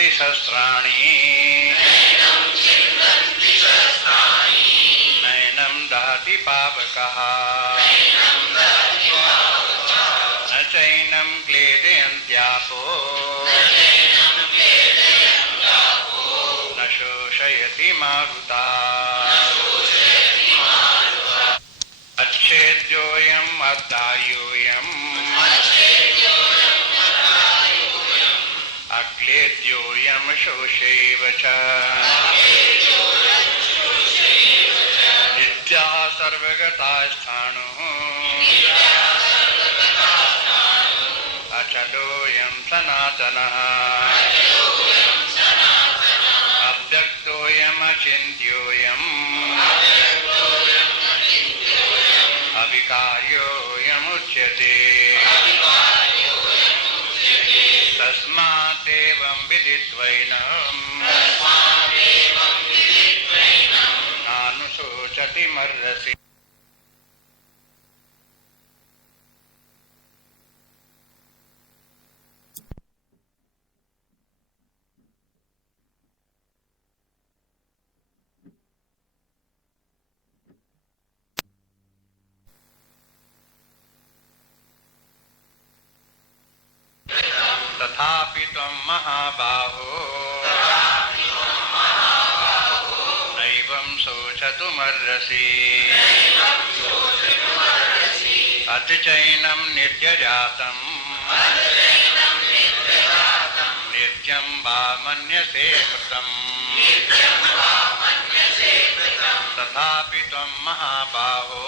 छिन्दन्ति शस्त्राणि नैनं दहति पावकः न चैनं क्लेदयन्त्यापो न शोषयति मारुतः अच्छेद्योऽयम् अद्धायोऽयम् अक्लेद्योऽयम् शोषेव च नित्याः सर्वगतास्थाणुः अचलोऽयं सनातनः अव्यक्तोऽयम् अचिन्त्योऽयम् अविकार्योऽयमुच्यते तस्मादेवं विदित्वैनं नानुशोचति मर्हसि। तथापि त्वं महाबाहो नैवं शोचतुमर्हसि अथ चैनं नित्यजातं नित्यं वा मन्यसे मृतम् तथापि त्वं महाबाहो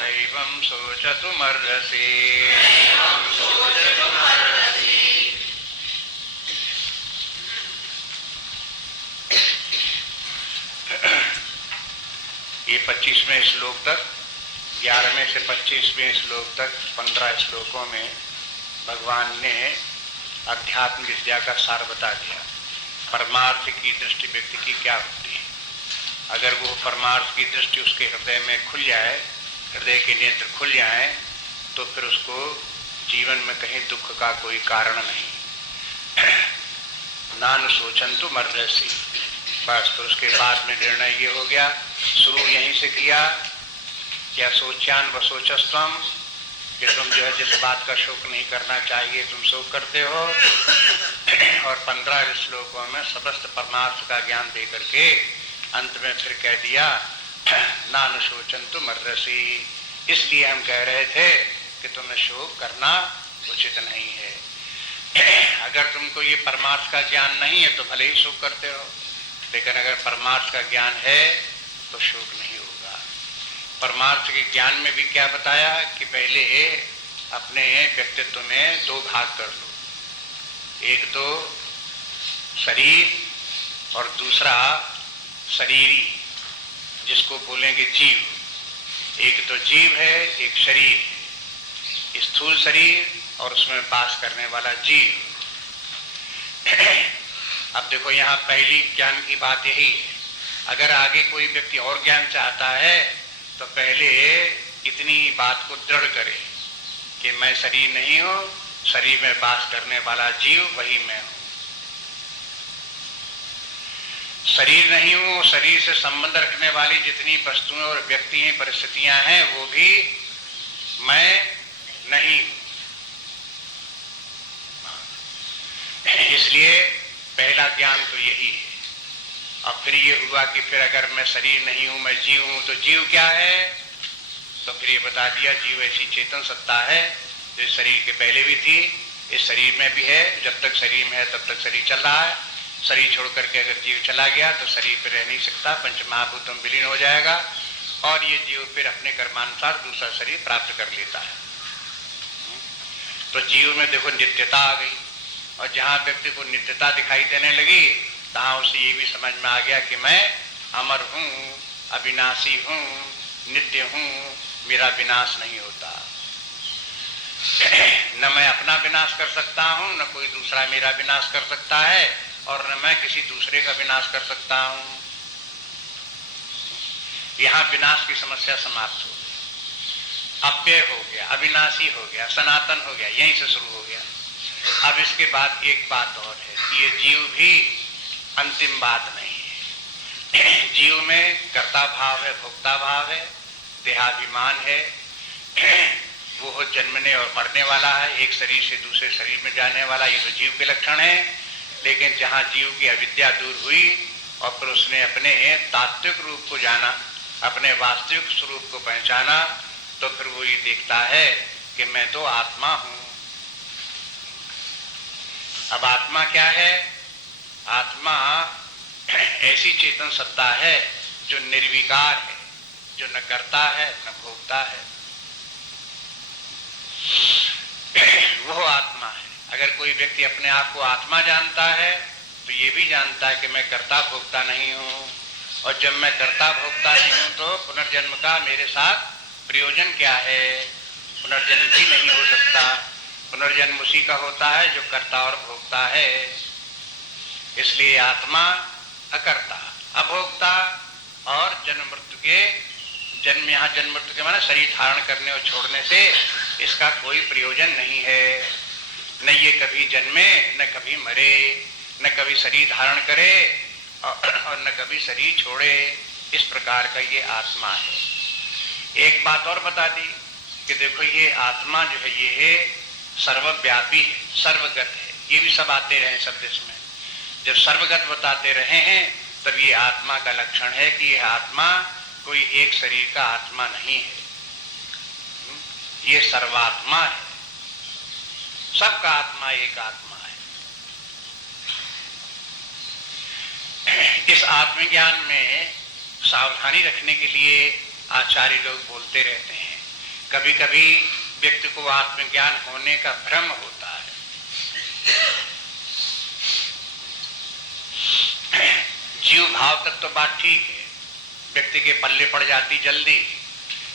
नैवं शोचतुमर्हसि। ये 25वें श्लोक तक 11वें से 25वें श्लोक तक 15 श्लोकों में भगवान ने अध्यात्म विद्या का सार बता दिया। परमार्थ की दृष्टि व्यक्ति की क्या होती है। अगर वो परमार्थ की दृष्टि उसके हृदय में खुल जाए, हृदय के नेत्र खुल जाए, तो फिर उसको जीवन में कहीं दुख का कोई कारण नहीं। नानुशोचन्तु मर्हसि, बस। तो उसके बाद में निर्णय ये हो गया, शुरू यहीं से किया, क्या सोच्यान व सोचस्त्वम, कि तुम जो है जिस बात का शोक नहीं करना चाहिए तुम शोक करते हो। और 15 श्लोकों में समस्त परमार्थ का ज्ञान दे करके अंत में फिर कह दिया नानुशोचन्तु मर्हसि। इसलिए हम कह रहे थे कि तुम्हें शोक करना उचित नहीं है। अगर तुमको ये परमार्थ का ज्ञान नहीं है तो भले ही शोक करते हो, लेकिन अगर परमार्थ का ज्ञान है तो शोक नहीं होगा। परमार्थ के ज्ञान में भी क्या बताया कि पहले अपने व्यक्तित्व में 2 भाग कर लो, एक तो शरीर और दूसरा शरीरी, जिसको बोलेंगे जीव। एक तो जीव है, एक शरीर है, स्थूल शरीर और उसमें वास करने वाला जीव। अब देखो यहाँ पहली ज्ञान की बात यही है। अगर आगे कोई व्यक्ति और ज्ञान चाहता है तो पहले इतनी बात को दृढ़ करे कि मैं शरीर नहीं हूं, शरीर में वास करने वाला जीव वही मैं हूं। शरीर नहीं हूं, शरीर से संबंध रखने वाली जितनी वस्तुएं और व्यक्ति हैं, परिस्थितियां हैं, वो भी मैं नहीं हूं। इसलिए पहला ज्ञान तो यही है। अब फिर ये हुआ कि फिर अगर मैं शरीर नहीं हूं, मैं जीव हूं, तो जीव क्या है? तो फिर ये बता दिया, जीव ऐसी चेतन सत्ता है जो शरीर के पहले भी थी, इस शरीर में भी है। जब तक शरीर में है तब तक शरीर चल रहा है। शरीर छोड़ करके अगर जीव चला गया तो शरीर पर रह नहीं सकता, पंचमहाभूतों में विलीन हो जाएगा और ये जीव फिर अपने कर्मानुसार दूसरा शरीर प्राप्त कर लेता है। तो जीव में देखो नित्यता आ गई, और जहां व्यक्ति को नित्यता दिखाई देने लगी तहां उसे ये भी समझ में आ गया कि मैं अमर हूं, अविनाशी हूं, नित्य हूं, मेरा विनाश नहीं होता। न मैं अपना विनाश कर सकता हूं, न कोई दूसरा मेरा विनाश कर सकता है, और न मैं किसी दूसरे का विनाश कर सकता हूं। यहां विनाश की समस्या समाप्त हो गई, अव्यय हो गया, अविनाशी हो गया, सनातन हो गया, यहीं से शुरू हो गया। अब इसके बाद एक बात और है कि ये जीव भी अंतिम बात नहीं है। जीव में कर्ता भाव है, भोक्ता भाव है, देहाभिमान है, वो जन्मने और मरने वाला है, एक शरीर से दूसरे शरीर में जाने वाला, ये तो जीव के लक्षण है। लेकिन जहाँ जीव की अविद्या दूर हुई और फिर उसने अपने तात्विक रूप को जाना, अपने वास्तविक स्वरूप को पहचाना, तो फिर वो ये देखता है कि मैं तो आत्मा हूं। अब आत्मा क्या है? आत्मा ऐसी चेतन सत्ता है जो निर्विकार है, जो न करता है न भोगता है। वो आत्मा है। अगर कोई व्यक्ति अपने आप को आत्मा जानता है तो ये भी जानता है कि मैं कर्ता भोगता नहीं हूं, और जब मैं कर्ता भोगता नहीं हूं तो पुनर्जन्म का मेरे साथ प्रयोजन क्या है? पुनर्जन्म भी नहीं हो सकता। पुनर्जन्म उसी का होता है जो कर्ता और भोगता है। इसलिए आत्मा अकर्ता, अभोक्ता और जन्म मृत्यु के जन्म, यहाँ जन्म मृत्यु के माने शरीर धारण करने और छोड़ने से इसका कोई प्रयोजन नहीं है। न ये कभी जन्मे न कभी मरे, न कभी शरीर धारण करे और न कभी शरीर छोड़े। इस प्रकार का ये आत्मा है। एक बात और बता दी कि देखो ये आत्मा जो है ये है सर्वव्यापी है, सर्वगत है। ये भी सब आते रहे शब्द इसमें। जब सर्वगत बताते रहे हैं तब ये आत्मा का लक्षण है कि यह आत्मा कोई एक शरीर का आत्मा नहीं है, ये सर्वात्मा है, सबका आत्मा एक आत्मा है। इस आत्मज्ञान में सावधानी रखने के लिए आचार्य लोग बोलते रहते हैं। कभी कभी व्यक्ति को आत्मज्ञान होने का भ्रम होता है। जीव भाव तक तो बात ठीक है, व्यक्ति के पल्ले पड़ जाती जल्दी,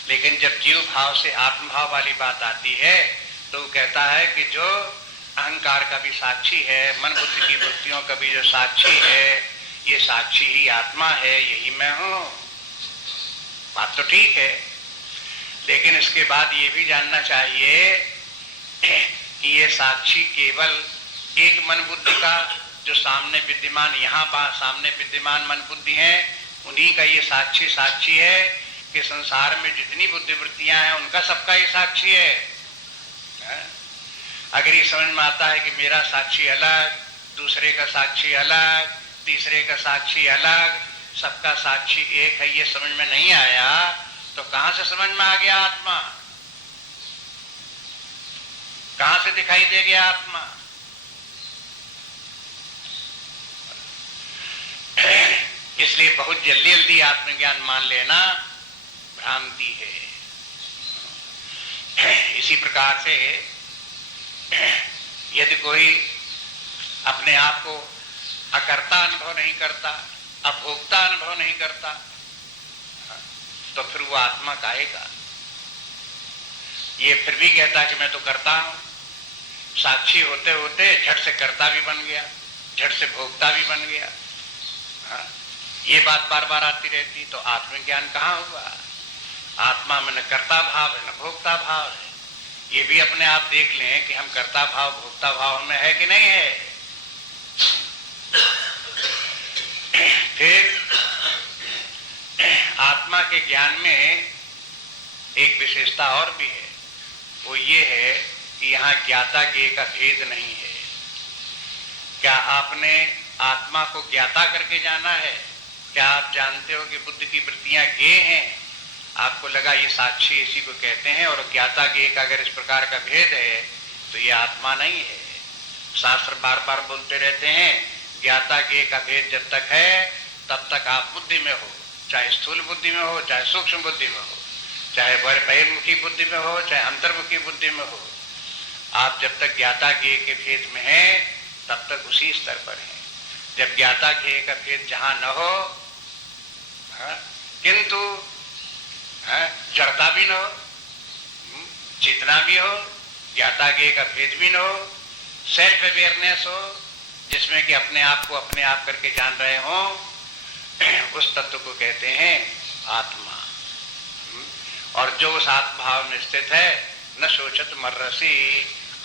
लेकिन जब जीव भाव से आत्म भाव वाली बात आती है तो वो कहता है कि जो अहंकार का भी साक्षी है, मन बुद्धि की वृत्तियों का भी जो साक्षी है, ये साक्षी ही आत्मा है, यही मैं हूं। बात तो ठीक है, लेकिन इसके बाद ये भी जानना चाहिए कि ये साक्षी केवल एक मन बुद्धि का जो सामने विद्यमान, यहाँ सामने विद्यमान मन बुद्धि है, उन्हीं का ये साक्षी साक्षी है कि संसार में जितनी बुद्धिवृत्तियां हैं उनका सबका ये साक्षी है। अगर ये समझ में आता है कि मेरा साक्षी अलग, दूसरे का साक्षी अलग, तीसरे का साक्षी अलग, सबका साक्षी एक है, ये समझ में नहीं आया तो कहां से समझ में आ गया आत्मा? कहां से दिखाई दे गया आत्मा? इसलिए बहुत जल्दी जल्दी आत्मज्ञान मान लेना भ्रांति है। इसी प्रकार से यदि कोई अपने आप को अकर्ता अनुभव नहीं करता, अभोक्ता अनुभव नहीं करता, तो फिर वो आत्मा काहेगा? ये फिर भी कहता कि मैं तो करता हूं। साक्षी होते होते झट से कर्ता भी बन गया, झट से भोक्ता भी बन गया। ये बात बार बार आती रहती, तो आत्मज्ञान कहाँ हुआ? आत्मा में न कर्ता भाव है न भोक्ता भाव है। ये भी अपने आप देख लें कि हम कर्ता भाव भोक्ता भाव में है कि नहीं है। फिर आत्मा के ज्ञान में एक विशेषता और भी है, वो ये है कि यहाँ ज्ञाता ज्ञेय का भेद नहीं है। क्या आपने आत्मा को ज्ञाता करके जाना है? क्या आप जानते हो कि बुद्धि की वृत्तियां ज्ञेय हैं? आपको लगा ये साक्षी इसी को कहते हैं, और ज्ञाता ज्ञेय का अगर इस प्रकार का भेद है तो ये आत्मा नहीं है। शास्त्र बार बार बोलते रहते हैं ज्ञाता ज्ञेय का भेद जब तक है तब तक आप बुद्धि में हो, चाहे स्थूल बुद्धि में हो, चाहे सूक्ष्म बुद्धि में हो, चाहे बहिर्मुखी बुद्धि में हो, चाहे अंतर्मुखी बुद्धि में हो। आप जब तक ज्ञाता ज्ञेय के भेद में हैं तब तक उसी स्तर पर हैं। जब ज्ञाता ज्ञेय का भेद जहां न हो, किंतु जड़ता भी न हो, चेतना भी हो, ज्ञाता ज्ञेय का भेद भी न हो, सेल्फ अवेयरनेस हो, जिसमें कि अपने आप को अपने आप करके जान रहे हो, उस तत्व को कहते हैं आत्मा। और जो उस आत्मभाव में स्थित है, न शोचत मर्रसी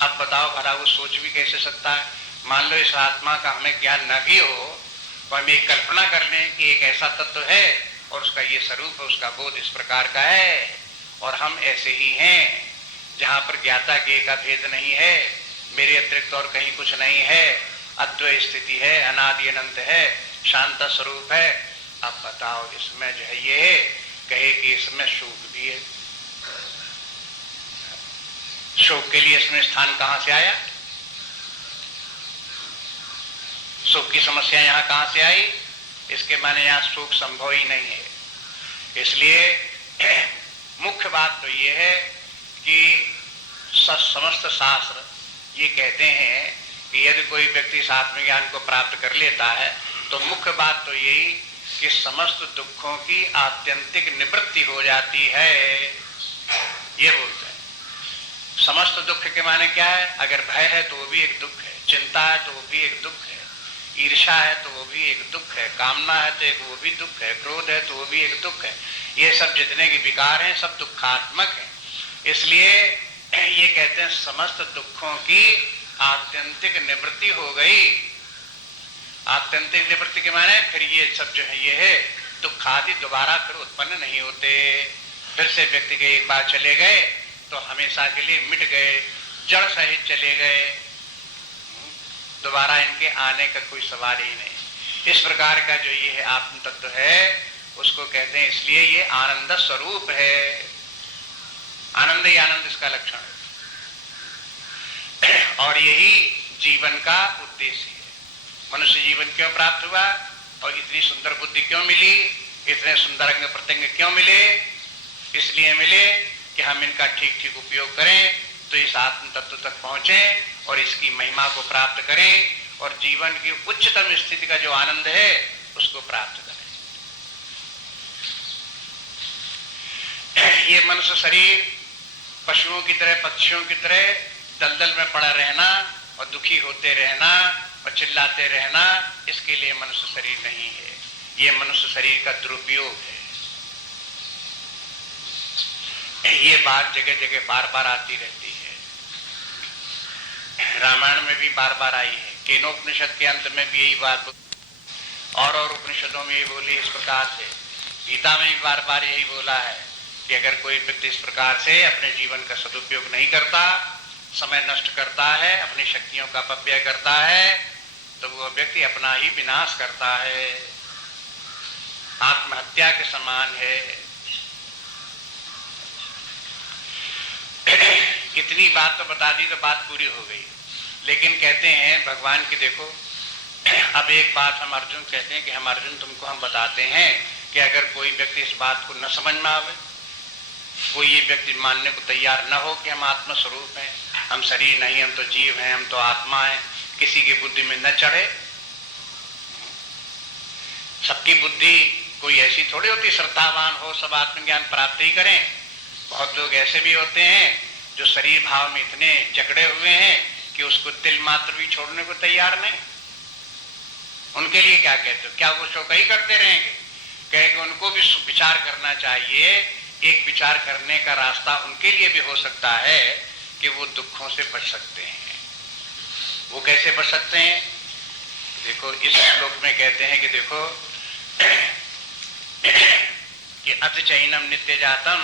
अब बताओ भला वो सोच भी कैसे सकता है? मान लो इस आत्मा का हमें ज्ञान न भी हो तो हम एक कल्पना कर लें कि एक ऐसा तत्व है और उसका ये स्वरूप है, उसका बोध इस प्रकार का है और हम ऐसे ही हैं, जहां पर ज्ञाता ज्ञेय का भेद नहीं है, मेरे अतिरिक्त और कहीं कुछ नहीं है, अद्वैत स्थिति है, अनादि अनंत है, शांत स्वरूप है। अब बताओ इसमें जो है ये कहे कि इसमें शोक भी है, शोक के लिए इसमें स्थान कहां से आया? शोक की समस्या यहां कहां से आई? इसके माने यहां शोक संभव ही नहीं है। इसलिए मुख्य बात तो ये है कि समस्त शास्त्र ये कहते हैं कि यदि कोई व्यक्ति इस आत्मज्ञान को प्राप्त कर लेता है तो मुख्य बात तो यही कि समस्त दुखों की आत्यंतिक निवृत्ति हो जाती है। ये बोलते हैं समस्त दुख के माने क्या है? अगर भय है तो वो भी एक दुख है, चिंता है तो वो भी एक दुख है, ईर्ष्या है तो वो भी एक दुख है, कामना है तो एक वो भी दुख है, क्रोध है तो वो भी एक दुख है। ये सब जितने के विकार हैं सब दुखात्मक हैं। इसलिए ये कहते हैं समस्त दुखों की आत्यंतिक निवृत्ति हो गई। आत्यंतिक निवृत्ति के माने फिर ये सब जो है ये है दुख आदि दोबारा फिर उत्पन्न नहीं होते, फिर से व्यक्ति के एक बार चले गए तो हमेशा के लिए मिट गए, जड़ सहित चले गए, दोबारा इनके आने का कोई सवाल ही नहीं। इस प्रकार का जो ये है आत्म तत्व है उसको कहते हैं, इसलिए ये आनंद स्वरूप है। आनंद ही आनंद इसका लक्षण है और यही जीवन का उद्देश्य है। मनुष्य जीवन क्यों प्राप्त हुआ और इतनी सुंदर बुद्धि क्यों मिली, इतने सुंदर अंग प्रत्यंग क्यों मिले? इसलिए मिले कि हम इनका ठीक ठीक उपयोग करें तो इस आत्म तत्व तक पहुंचे और इसकी महिमा को प्राप्त करें और जीवन की उच्चतम स्थिति का जो आनंद है उसको प्राप्त करें। ये मनुष्य शरीर पशुओं की तरह, पक्षियों की तरह दलदल में पड़ा रहना और दुखी होते रहना और चिल्लाते रहना, इसके लिए मनुष्य शरीर नहीं है। ये मनुष्य शरीर का दुरुपयोग है। ये बात जगह जगह बार बार आती रहती है, रामायण में भी बार बार आई है, केनोपनिषद के अंत में भी यही बात और उपनिषदों में ये बोली इस प्रकार से, गीता में भी बार बार यही बोला है कि अगर कोई व्यक्ति इस प्रकार से अपने जीवन का सदुपयोग नहीं करता, समय नष्ट करता है, अपनी शक्तियों का अपव्यय करता है, तो वो व्यक्ति अपना ही विनाश करता है, आत्महत्या के समान है। इतनी बात तो बता दी तो बात पूरी हो गई। लेकिन कहते हैं भगवान की देखो, अब एक बात हम अर्जुन कहते हैं कि हम अर्जुन तुमको हम बताते हैं कि अगर कोई व्यक्ति इस बात को न समझ में आवे, कोई ये व्यक्ति मानने को तैयार न हो कि हम आत्मा स्वरूप हैं, हम शरीर नहीं, हम तो जीव हैं, हम तो आत्मा हैं, किसी की बुद्धि में न चढ़े। सबकी बुद्धि कोई ऐसी थोड़ी होती श्रद्धावान हो सब आत्मज्ञान प्राप्त ही करें। बहुत लोग ऐसे भी होते हैं जो शरीर भाव में इतने जकड़े हुए हैं कि उसको तिल मात्र भी छोड़ने को तैयार नहीं। उनके लिए क्या कहते हो? क्या वो शोक ही करते रहेंगे? कहेंगे उनको भी विचार करना चाहिए। एक विचार करने का रास्ता उनके लिए भी हो सकता है कि वो दुखों से बच सकते हैं। वो कैसे बच सकते हैं? देखो इस श्लोक में कहते हैं कि देखो कि अथ चैनम नित्य जातम,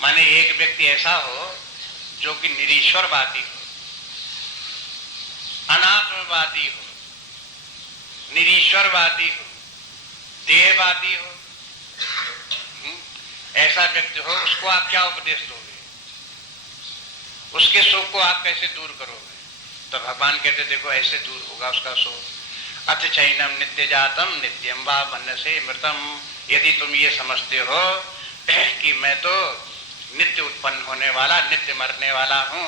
माने एक व्यक्ति ऐसा हो जो कि निरीश्वरवादी हो, अनात्मवादी हो, निरीश्वरवादी हो, देहवादी हो, ऐसा व्यक्ति हो, उसको आप क्या उपदेश दोगे? उसके शोक को आप कैसे दूर करोगे? तो भगवान कहते देखो ऐसे दूर होगा उसका शोक। अथ चैनम नित्य जातम नित्यम वा मनसे मृतम, यदि तुम ये समझते हो कि मैं तो नित्य उत्पन्न होने वाला, नित्य मरने वाला हूं,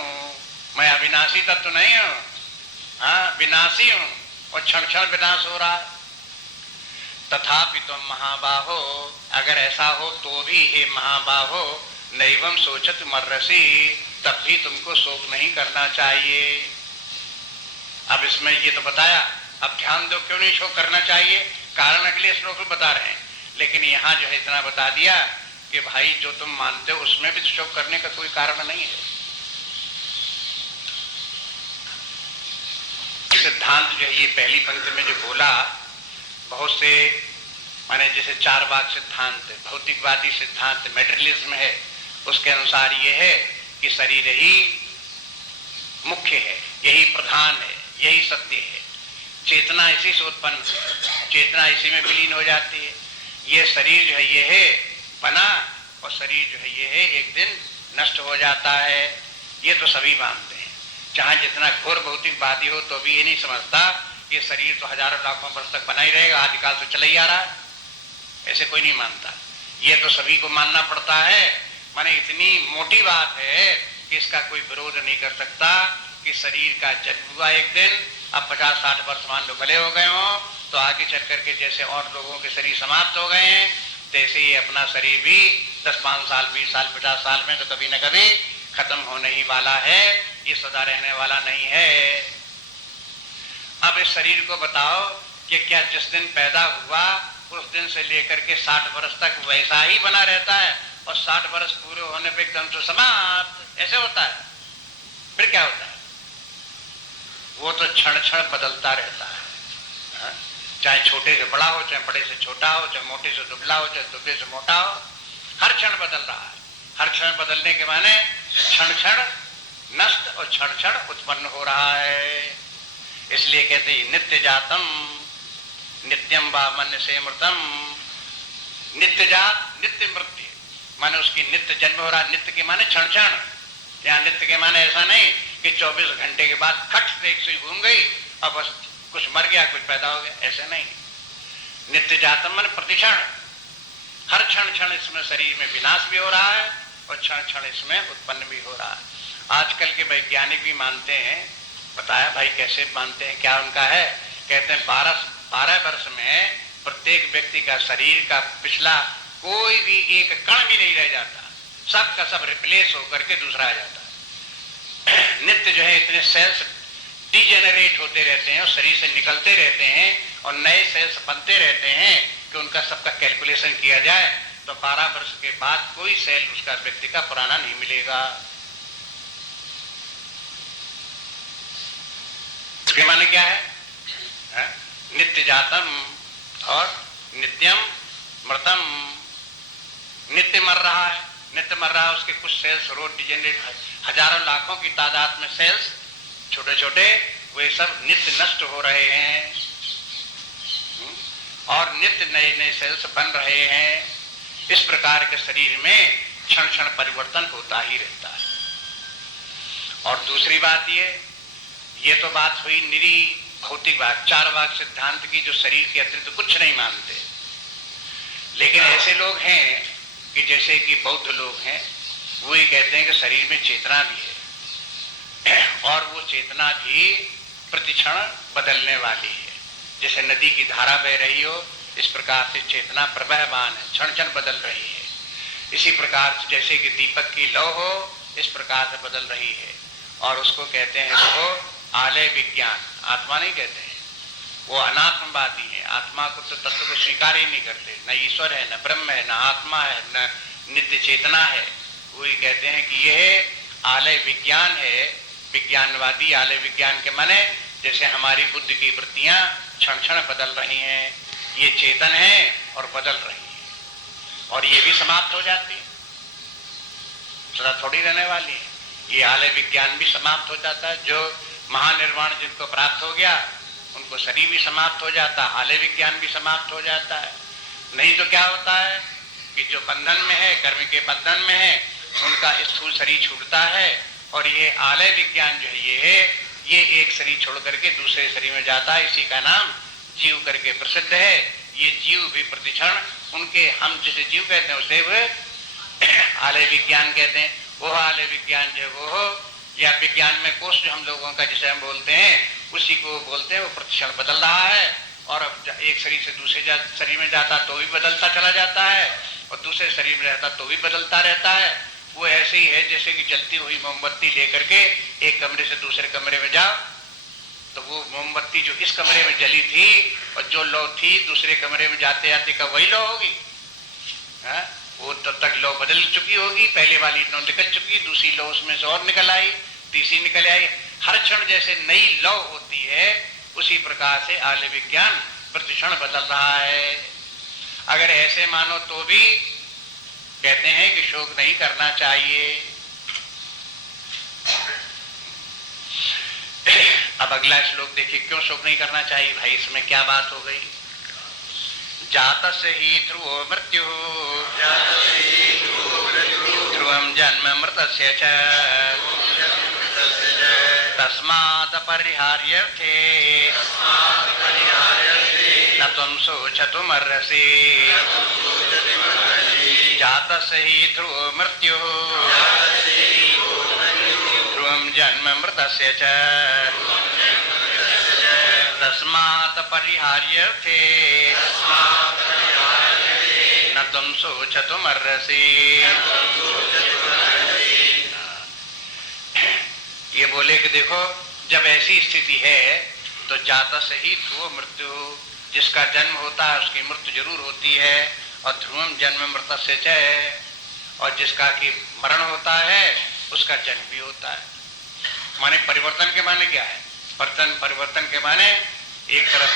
मैं अविनाशी तत्व नहीं हूं, हाँ विनाशी हूं और क्षण क्षण विनाश हो रहा है। तथापि तुम महाबाहो, अगर ऐसा हो तो भी हे महाबाहो, नैवम सोचत मर्रसी, तब भी तुमको शोक नहीं करना चाहिए। अब इसमें ये तो बताया, अब ध्यान दो क्यों नहीं शोक करना चाहिए, कारण अगले श्लोक में बता रहे हैं। लेकिन यहाँ जो है इतना बता दिया कि भाई जो तुम मानते हो उसमें भी तो शोक करने का कोई कारण नहीं है। सिद्धांत जो है ये पहली पंक्ति में जो बोला, बहुत से माने जैसे चार भाग सिद्धांत, भौतिकवादी सिद्धांत, मेटेरियलिज्म है, उसके अनुसार ये है कि शरीर ही मुख्य है, यही प्रधान है, यही सत्य है। चेतना इसी से उत्पन्न, चेतना इसी में विलीन हो जाती है। ये शरीर जो है ये है बना, और शरीर जो है ये है एक दिन नष्ट हो जाता है। ये तो सभी मानते हैं, चाहे जितना घोर भौतिकवादी हो तो भी ये नहीं समझता कि शरीर तो हजारों लाखों वर्ष तक बना ही रहेगा, आदिकाल से चला ही आ रहा है, ऐसे कोई नहीं मानता। ये तो सभी को मानना पड़ता है। माने इतनी मोटी बात है कि इसका कोई विरोध नहीं कर सकता कि शरीर का जन्म हुआ एक दिन, अब 50-60 वर्ष मान लो भले हो गए हो, तो आगे चल करके जैसे और लोगों के शरीर समाप्त हो गए हैं, तैसे ही अपना शरीर भी 10-5 साल, 20 साल, 50 साल में तो कभी न कभी खत्म होने ही वाला है, ये सदा रहने वाला नहीं है। अब इस शरीर को बताओ कि क्या जिस दिन पैदा हुआ उस दिन से लेकर के 60 वर्ष तक वैसा ही बना रहता है, और 60 वर्ष पूरे होने पे एकदम से समाप्त, ऐसे होता है? फिर क्या होता है? वो तो क्षण क्षण बदलता रहता है। चाहे छोटे से बड़ा हो, चाहे बड़े से छोटा हो, चाहे मोटे से दुबला हो, चाहे दुबले से मोटा हो, हर क्षण बदल रहा है। हर क्षण बदलने के माने क्षण क्षण नष्ट और क्षण क्षण उत्पन्न हो रहा है। इसलिए कहते हैं नित्य जातम नित्यम वा मन्य से मृतम। नित्य जात, नित्य मृत्यु माने उसकी नित्य जन्म हो रहा। नित्य के माने क्षण क्षण। यहाँ नित्य के माने ऐसा नहीं कि 24 घंटे के बाद खट से एक सुई घूम गई और बस कुछ मर गया, कुछ पैदा हो गया, ऐसे नहीं। नित्य जातम माने प्रतिक्षण, हर क्षण क्षण इसमें शरीर में विनाश भी हो रहा है और क्षण क्षण इसमें उत्पन्न भी हो रहा है। आजकल के वैज्ञानिक भी मानते हैं, बताया भाई कैसे मानते हैं, क्या उनका है, कहते हैं 12 वर्ष में प्रत्येक व्यक्ति का शरीर का पिछला कोई भी एक कण भी नहीं रह जाता, सब का सब रिप्लेस होकर के दूसरा आ जाता है। नित्य जो है इतने सेल्स डिजेनरेट होते रहते हैं और शरीर से निकलते रहते हैं और नए सेल्स बनते रहते हैं कि उनका सबका कैलकुलेशन किया जाए तो 12 वर्ष के बाद कोई सेल उसका व्यक्ति का पुराना नहीं मिलेगा। इसके माने क्या है? नित्य जातम और नित्यम मृतम। नित्य मर रहा है, नित्य मर रहा है, उसके कुछ सेल्स रोज डिजेनरेट, हजारों लाखों की तादाद में सेल्स छोटे छोटे, वे सब नित्य नष्ट हो रहे हैं और नित्य नए नए सेल्स बन रहे हैं। इस प्रकार के शरीर में क्षण क्षण परिवर्तन होता ही रहता है। और दूसरी बात ये तो बात हुई निरी भौतिक बात, चार भाग सिद्धांत की, जो शरीर के अतिरिक्त कुछ नहीं मानते। लेकिन ऐसे लोग हैं कि जैसे कि बौद्ध लोग हैं, वो ये कहते हैं कि शरीर में चेतना भी है और वो चेतना भी प्रतिक्षण बदलने वाली है। जैसे नदी की धारा बह रही हो, इस प्रकार से चेतना प्रवाहमान है, क्षण क्षण बदल रही है। इसी प्रकार से जैसे कि दीपक की लौ हो, इस प्रकार से बदल रही है। और उसको कहते हैं इसको आलय विज्ञान, आत्मा नहीं कहते हैं, वो अनात्मवादी है। आत्मा को तो तत्व को स्वीकार ही नहीं करते, न ईश्वर है, न ब्रह्म है, न आत्मा है, न नित्य चेतना है। वो ये कहते हैं कि यह आलय विज्ञान है। विज्ञानवादी आलय विज्ञान के माने जैसे हमारी बुद्धि की वृत्तियां क्षण क्षण बदल रही हैं, ये चेतन है और बदल रही है और ये भी समाप्त हो जाती है, सदा थोड़ी रहने वाली है। ये आलय विज्ञान भी समाप्त हो जाता है। जो महानिर्वाण जिनको प्राप्त हो गया उनको शरीर भी समाप्त हो जाता है, आलय विज्ञान भी समाप्त हो जाता है। नहीं तो क्या होता है कि जो बंधन में है, कर्म के बंधन में है, उनका स्थूल शरीर छूटता है और ये आलय विज्ञान जो है ये एक शरीर छोड़ करके दूसरे शरीर में जाता है। इसी का नाम जीव करके प्रसिद्ध है। ये जीव भी प्रतिक्षण उनके, हम जिसे जीव कहते हैं उसे वो आलय विज्ञान कहते हैं। वो आलय विज्ञान जो वो हो, या विज्ञान में कोष जो हम लोगों का जिसे हम बोलते हैं उसी को बोलते हैं। वो प्रतिक्षण बदल रहा है और अब एक शरीर से दूसरे शरीर में जाता तो भी बदलता चला जाता है और दूसरे शरीर में रहता तो भी बदलता रहता है। वो ऐसे ही है जैसे कि जलती हुई मोमबत्ती लेकर के एक कमरे से दूसरे कमरे में जाओ तो वो मोमबत्ती जो इस कमरे में जली थी और जो लौ थी दूसरे कमरे में जाते जाते का वही लौ होगी। वो तब तक लौ बदल चुकी होगी, पहले वाली लौ निकल चुकी, दूसरी लौ उसमें से और निकल आई, तीसरी निकल आई। हर क्षण जैसे नई लौ होती है उसी प्रकार से आलय विज्ञान प्रतिक्षण बदल रहा है। अगर ऐसे मानो तो भी कहते हैं कि शोक नहीं करना चाहिए। अब अगला श्लोक देखिए, क्यों शोक नहीं करना चाहिए भाई, इसमें क्या बात हो गई। जातस्य हि ध्रुवो मृत्यु ध्रुवं जन्म मृतस्य च तस्मात् अपरिहार्यर्थे न त्वं शोचतुमर्हसि। जातस्य हि ध्रुवो मृत्यु ध्रुवं जन्म मृतस्य च तस्मात् अपरिहार्यर्थे न त्वं शोचतुमर्हसि। ये बोले कि देखो, जब ऐसी स्थिति है तो जातस्य ही ध्रुव मृत्यु, जिसका जन्म होता है उसकी मृत्यु जरूर होती है, और ध्रुवम जन्म मृतस्य च, और जिसका कि मरण होता है उसका जन्म भी होता है। माने परिवर्तन के माने क्या है, परिवर्तन के माने एक तरफ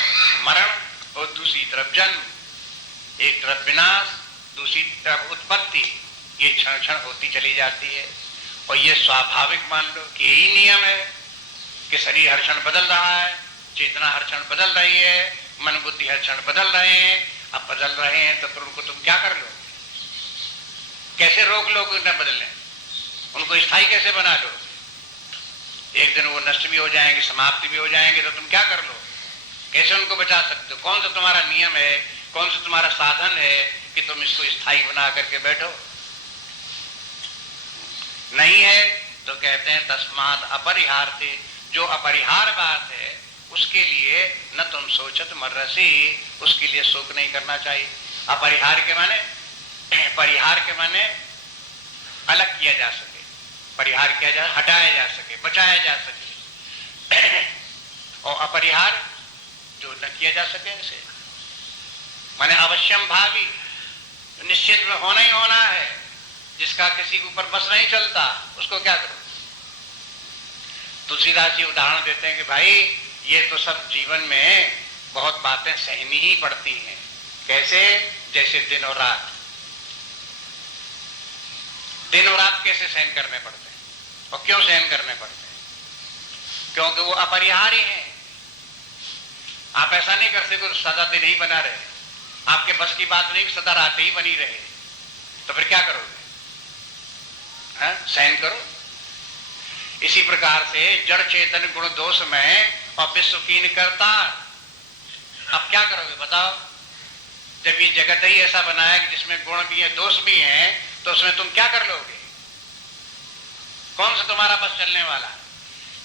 मरण और दूसरी तरफ जन्म, एक तरफ विनाश दूसरी तरफ उत्पत्ति, ये क्षण क्षण होती चली जाती है। और ये स्वाभाविक मान लो कि यही नियम है कि शरीर हर क्षण बदल रहा है, चेतना हर क्षण बदल रही है, मन बुद्धि हर क्षण बदल रहे हैं। अब बदल रहे हैं तो फिर उनको तुम क्या कर लो, कैसे रोक लो न बदलने, उनको स्थायी कैसे बना लो। एक दिन वो नष्ट भी हो जाएंगे, समाप्ति भी हो जाएंगे, तो तुम क्या कर लो, कैसे उनको बचा सकते हो। कौन सा तुम्हारा नियम है, कौन सा तुम्हारा साधन है कि तुम इसको स्थायी बना करके बैठो। नहीं है तो कहते हैं तस्मात् अपरिहार्य, जो अपरिहार्य बात है उसके लिए न तुम सोचत मर्रसी, उसके लिए शोक नहीं करना चाहिए। अपरिहार्य के माने, परिहार के माने अलग किया जा सके, परिहार किया जा, हटाया जा सके, बचाया जा सके, और अपरिहार जो न किया जा सके इसे माने अवश्यम भावी, निश्चित में होना ही होना है, जिसका किसी के ऊपर बस नहीं चलता उसको क्या करो। तुलसीदास जी उदाहरण देते हैं कि भाई ये तो सब जीवन में बहुत बातें सहनी ही पड़ती हैं। कैसे, जैसे दिन और रात, दिन और रात कैसे सहन करने पड़ते हैं, और क्यों सहन करने पड़ते हैं, क्योंकि वो अपरिहार्य हैं। आप ऐसा नहीं कर सकते सदा दिन ही बना रहे, आपके बस की बात नहीं सदा रात ही बनी रहे, तो फिर क्या करोगे, सहन करो। इसी प्रकार से जड़ चेतन गुण दोष में और विश्व कीन करता, अब क्या करोगे बताओ। जब ये जगत ही ऐसा बनाया कि जिसमें गुण भी है दोष भी है, तो उसमें तुम क्या कर लोगे, कौन सा तुम्हारा बस चलने वाला।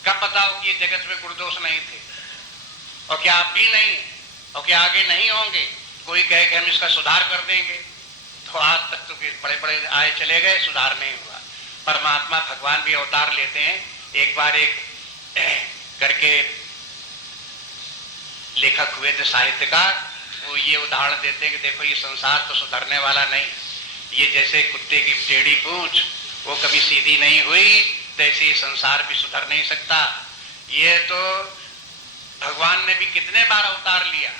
कब बताओ कि ये जगत में गुण दोष नहीं थे, और क्या आप भी नहीं, और क्या आगे नहीं होंगे। कोई कहे कि हम इसका सुधार कर देंगे, तो आज तक तो बड़े बड़े आए चले गए, सुधार नहीं हुआ। परमात्मा भगवान भी अवतार लेते हैं। एक बार एक करके लेखक हुए थे साहित्यकार, वो ये उदाहरण देते हैं कि देखो ये संसार तो सुधरने वाला नहीं, ये जैसे कुत्ते की टेढ़ी पूंछ वो कभी सीधी नहीं हुई, तैसे ये संसार भी सुधर नहीं सकता। ये तो भगवान ने भी कितने बार अवतार लिया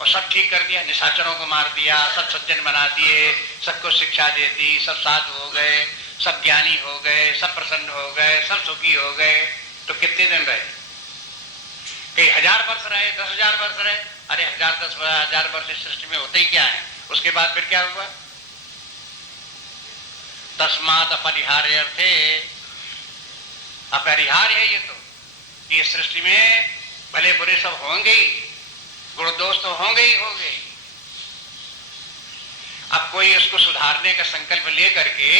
और सब ठीक कर दिया, निशाचरों को मार दिया, सब सज्जन बना दिए, सबको शिक्षा दे दी, सब साधु हो गए, सब ज्ञानी हो गए, सब प्रसन्न हो गए, सब सुखी हो गए। तो कितने दिन रहे, कई 1000 वर्ष रहे, 10,000 वर्ष रहे। अरे 10,000 वर्ष इस सृष्टि में होते ही क्या है, उसके बाद फिर क्या हुआ। तस्मात् अपरिहार्यर्थे, अपरिहार्य है ये तो, ये सृष्टि में भले बुरे सब होंगे ही, गुण दोष तो होंगे ही होंगे। अब कोई उसको सुधारने का संकल्प ले करके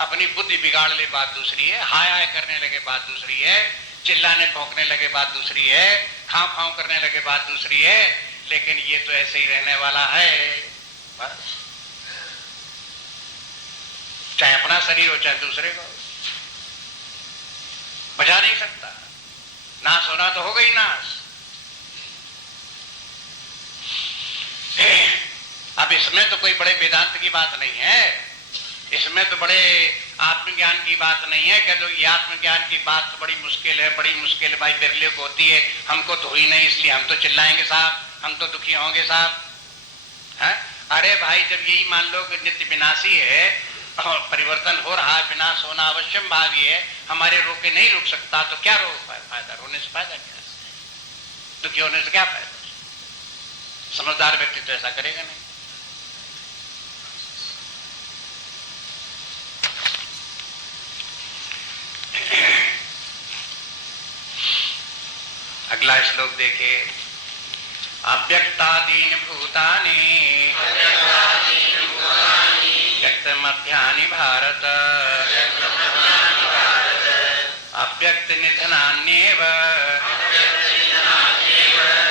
अपनी बुद्धि बिगाड़ ले, बात दूसरी है। हाय हाय करने लगे, बात दूसरी है। चिल्लाने भौंकने लगे, बात दूसरी है। खां खां करने लगे, बात दूसरी है। लेकिन ये तो ऐसे ही रहने वाला है बस, चाहे अपना शरीर हो चाहे दूसरे का, बचा नहीं सकता। नाश होना तो हो गई नाश। अब इसमें तो कोई बड़े वेदांत की बात नहीं है, इसमें तो बड़े आत्मज्ञान की बात नहीं है। कह दो ये आत्मज्ञान की बात तो बड़ी मुश्किल है, बड़ी मुश्किल भाई बिरले को होती है, हमको तो हुई नहीं इसलिए हम तो चिल्लाएंगे साहब, हम तो दुखी होंगे साहब। है अरे भाई जब यही मान लो कि नित्य विनाशी है और परिवर्तन हो रहा है, विनाश होना अवश्यम भावी है, हमारे रोके नहीं रुक सकता, तो क्या फायदा, रोने से फायदा क्या, दुखी होने से क्या फायदा? समझदार व्यक्ति तो ऐसा करेगा नहीं। अगला श्लोक देखे, अव्यक्तादीनि भूतानि व्यक्तमध्यानि भारत अव्यक्त निधनान्येव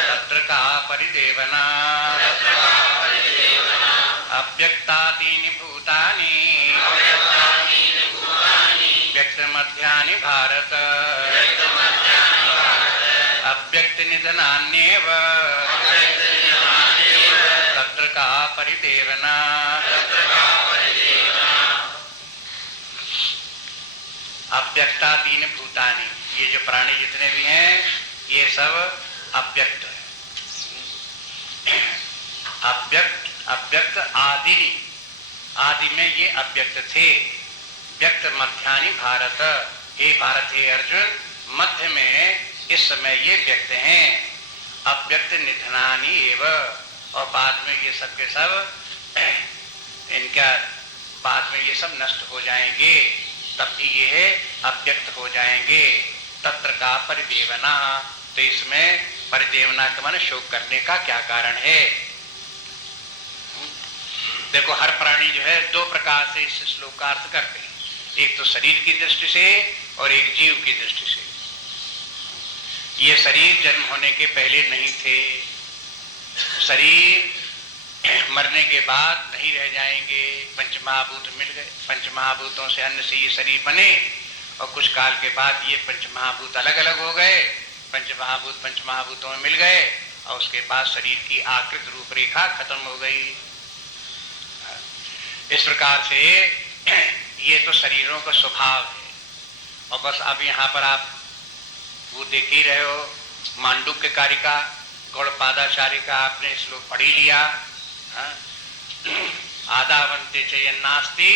तत्र का परिदेवना। अव्यक्तादीनि भूतानि व्यक्तमध्यानि भारत अव्यक्त निधनान्येव तत्र का परिदेवना। अव्यक्तादीन भूतानि, ये जो प्राणी जितने भी हैं ये सब अव्यक्त है। अव्यक्त आदि, आदि में ये अव्यक्त थे। व्यक्त मध्यानि भारत, हे भारत हे अर्जुन, मध्य में इस समय ये व्यक्त हैं। अव्यक्त निधनानि एव, और बाद में ये सब के सब इनका बाद में ये सब नष्ट हो जाएंगे, तब भी ये अव्यक्त हो जाएंगे। तत्र का परिदेवना, तो इसमें परिदेवना का माने शोक करने का क्या कारण है? देखो हर प्राणी जो है दो प्रकार से इस श्लोक का अर्थ करते हैं, एक तो शरीर की दृष्टि से और एक जीव की दृष्टि से। ये शरीर जन्म होने के पहले नहीं थे, शरीर मरने के बाद नहीं रह जाएंगे, पंचमहाभूत मिल गए, पंचमहाभूतों से अन्न से ये शरीर बने और कुछ काल के बाद ये पंचमहाभूत अलग अलग हो गए, पंचमहाभूत पंचमहाभूतों में मिल गए और उसके बाद शरीर की आकृत रूपरेखा खत्म हो गई। इस प्रकार से ये तो शरीरों का स्वभाव है। और बस अब यहाँ पर आप वो देख ही रहे हो, मांडुक्य कारिका गौड़पादाचार्य का आपने श्लोक पढ़ी लिया। आदावंते चयन्नास्ति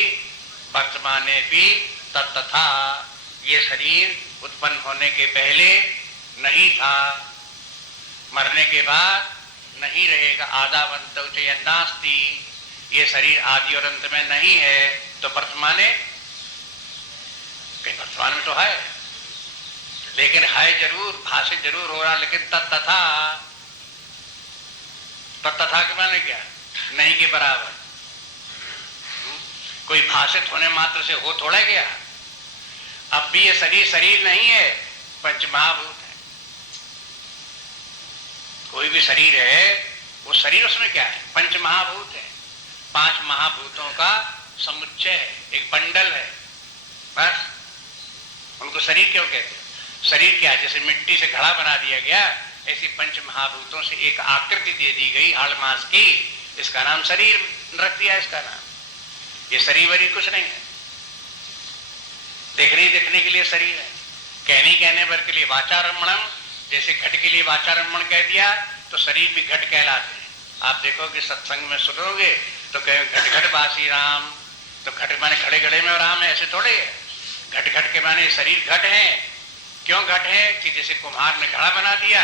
वर्तमाने भी तत्तथा, ये शरीर उत्पन्न होने के पहले नहीं था, मरने के बाद नहीं रहेगा। आदावंतो चयन्नास्ति, ये शरीर आदि और अंत में नहीं है, तो वर्तमाने कहीं वर्तमान में तो है, लेकिन है जरूर, भाषित जरूर हो रहा, लेकिन तत्तथा, तत्तथा के माने क्या? नहीं के बराबर। कोई भाषित होने मात्र से हो थोड़ा गया। अब भी ये शरीर शरीर नहीं है, पंचमहाभूत है। कोई भी शरीर है, वो शरीर उसमें क्या है? पंचमहाभूत है, पांच महाभूतों का समुच्चय है, एक बंडल है बस। उनको शरीर क्यों कहते हैं? शरीर क्या है? जैसे मिट्टी से घड़ा बना दिया गया, ऐसी पंच महाभूतों से एक आकृति दे दी गई हाड़ मांस की, इसका नाम शरीर रख दिया। इसका नाम, ये शरीर वरीर कुछ नहीं है, देखने के लिए शरीर है, कहने भर के लिए वाचारम्मणम, जैसे घट के लिए वाचारम्मण कह दिया तो शरीर भी घट कहलाते हैं। आप देखो कि सत्संग में सुनोगे तो कहे घट घट बासी राम, तो घट माने घड़े घड़े में राम है, ऐसे थोड़े है। घट घट के माने शरीर घट है। क्यों घट है? कि जैसे कुम्हार ने घड़ा बना दिया,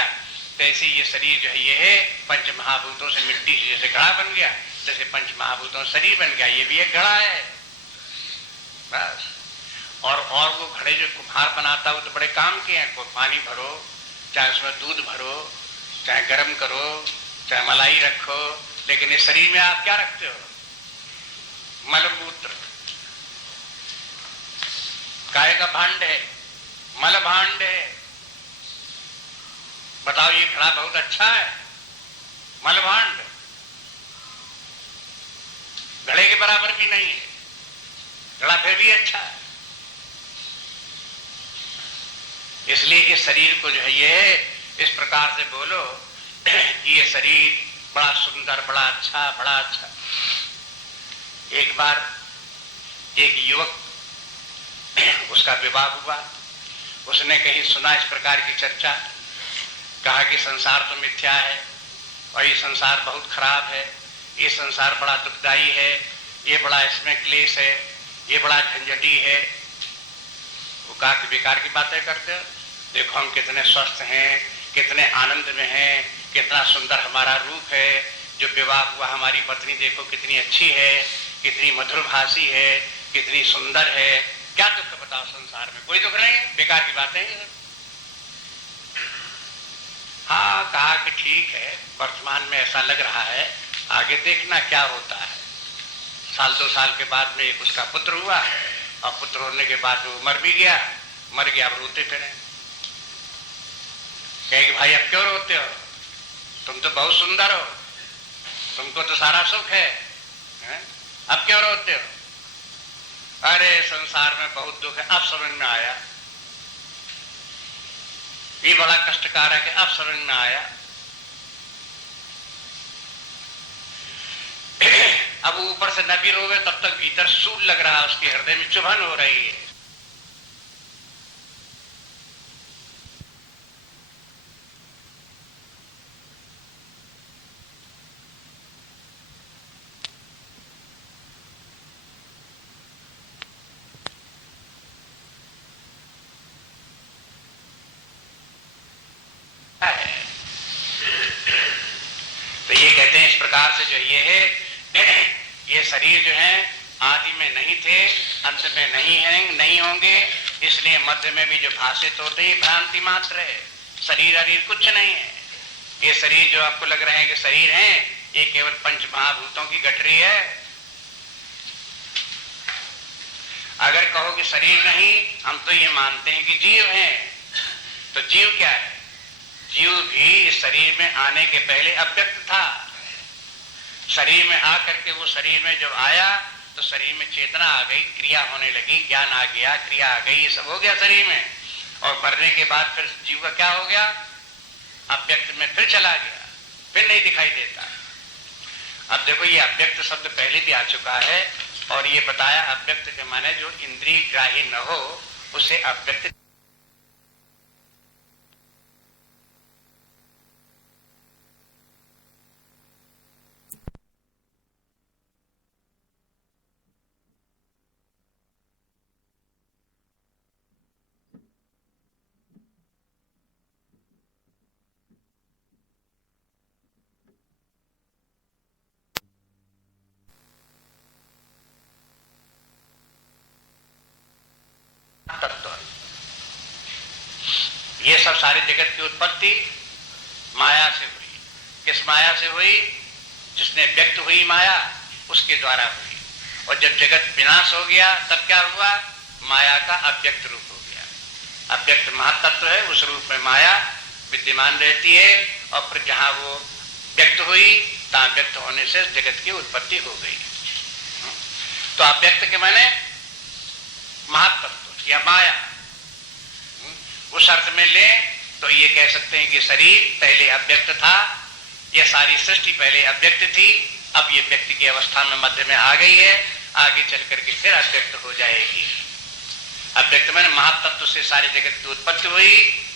तो ऐसे ये शरीर जो है ये है पंच महाभूतों से, मिट्टी से जैसे घड़ा बन गया, जैसे पंच महाभूतों से शरीर बन गया, ये भी एक घड़ा है बस। और वो घड़े जो कुम्हार बनाता हो तो बड़े काम के हैं, कोई पानी भरो, चाहे उसमें दूध भरो, चाहे गर्म करो, चाहे मलाई रखो, लेकिन इस शरीर में आप क्या रखते हो? मलमूत्र, काय का भांड है, मल भांड है। बताओ ये घड़ा बहुत अच्छा है, मल भांड घड़े के बराबर भी नहीं है, घड़ा फिर भी अच्छा है। इसलिए इस शरीर को जो है ये इस प्रकार से बोलो, ये शरीर बड़ा सुंदर, बड़ा अच्छा, बड़ा अच्छा। एक बार एक युवक उसका विवाह हुआ। उसने कहीं सुना इस प्रकार की चर्चा, कहा कि संसार तो मिथ्या है और ये संसार बहुत खराब है, ये संसार बड़ा दुखदाई है, ये बड़ा इसमें क्लेश है, ये बड़ा झंझटी है। वो कहा कि बेकार की बातें करते हो, देखो हम कितने स्वस्थ हैं, कितने आनंद में हैं, कितना सुंदर हमारा रूप है, जो विवाह हुआ हमारी पत्नी देखो कितनी अच्छी है, कितनी मधुरभाषी है, कितनी सुंदर है, क्या दुख बताओ संसार में, कोई दुख नहीं है, बेकार की बातें हैं। हाँ, कहा कि ठीक है, वर्तमान में ऐसा लग रहा है, आगे देखना क्या होता है। साल 2 साल के बाद में एक उसका पुत्र हुआ और पुत्र होने के बाद वो मर भी गया। मर गया, अब रोते फिरे। कहे भाई अब क्यों रोते हो, तुम तो बहुत सुंदर हो, तुमको तो सारा सुख है, अब क्यों रोते हो? अरे संसार में बहुत दुख है, अब समझ में आया, ये बड़ा कष्टकारक है, अब समझ में आया। अब ऊपर से न भी रोवे तब तक भीतर सूल लग रहा, उसके हृदय में चुभन हो रही है। तो ये कहते हैं इस प्रकार से जो ये है, ये शरीर जो है आदि में नहीं थे, अंत में नहीं होंगे, इसलिए मध्य में भी जो भाषित होते हैं भ्रांति मात्र है, शरीर अरीर कुछ नहीं है। ये शरीर जो आपको लग रहे हैं कि शरीर है, ये केवल पंच महाभूतों की गठरी है। अगर कहो कि शरीर नहीं, हम तो ये मानते हैं कि जीव है, तो जीव क्या है? जीव भी इस शरीर में आने के पहले अव्यक्त था। शरीर में आकर के वो शरीर में जब आया तो शरीर में चेतना आ गई, क्रिया होने लगी, ज्ञान आ गया, क्रिया आ गई, ये सब हो गया शरीर में। और मरने के बाद फिर जीव का क्या हो गया? अव्यक्त में फिर चला गया, फिर नहीं दिखाई देता। अब देखो ये अव्यक्त शब्द पहले भी आ चुका है और ये बताया अव्यक्त के माने जो इंद्रिय ग्राही न हो उसे अव्यक्त। ये सब सारे जगत की उत्पत्ति माया से हुई। किस माया से हुई? जिसने व्यक्त हुई माया उसके द्वारा हुई। और जब जगत विनाश हो गया तब क्या हुआ? माया का अव्यक्त रूप हो गया। अव्यक्त महातत्व है, उस रूप में माया विद्यमान रहती है और फिर जहां वो व्यक्त हुई तहां व्यक्त होने से जगत की उत्पत्ति हो गई। तो अव्यक्त के माने महातत्व या माया, उस अर्थ में ले तो ये कह सकते हैं कि शरीर पहले अव्यक्त था, यह सारी सृष्टि पहले अव्यक्त थी, अब ये व्यक्ति की अवस्था में मध्य में आ गई है, आगे चल करके फिर अव्यक्त हो जाएगी। अव्यक्त में महातत्व से सारी जगत की उत्पत्ति हुई।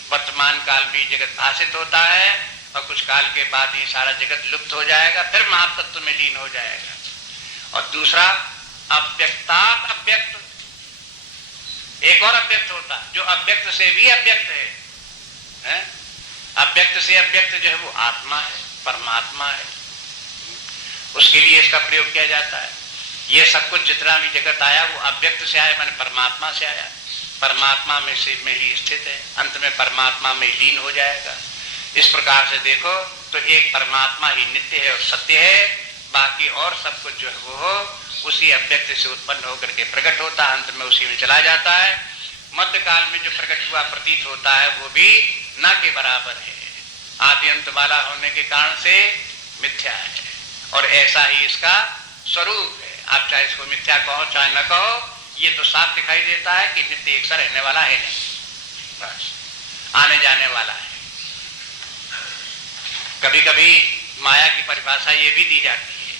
वर्तमान काल में जगत भाषित होता है और कुछ काल के बाद ये सारा जगत लुप्त हो जाएगा, फिर महातत्व में लीन हो जाएगा। और दूसरा अव्यक्तात् अव्यक्त, एक और अव्यक्त होता है जो अव्यक्त से भी अव्यक्त है? अव्यक्त से अव्यक्त जो है वो आत्मा है, परमात्मा है, उसके लिए इसका प्रयोग किया जाता है। ये सब कुछ जितना भी जगत आया वो अव्यक्त से आया, माने परमात्मा से आया, परमात्मा में ही स्थित है, अंत में परमात्मा में लीन हो जाएगा। इस प्रकार से देखो तो एक परमात्मा ही नित्य है और सत्य है, बाकी और सब कुछ जो है वो उसी अव्यक्त से उत्पन्न होकर के प्रकट होता है, अंत में उसी में चला जाता है। मध्य काल में जो प्रकट हुआ प्रतीत होता है वो भी न के बराबर है, आदि अंत वाला होने के कारण से मिथ्या है और ऐसा ही इसका स्वरूप है। आप चाहे इसको मिथ्या कहो चाहे न कहो, ये तो साफ दिखाई देता है कि नित्य एक सा रहने वाला है नहीं, बस आने जाने वाला है। कभी कभी माया की परिभाषा ये भी दी जाती है।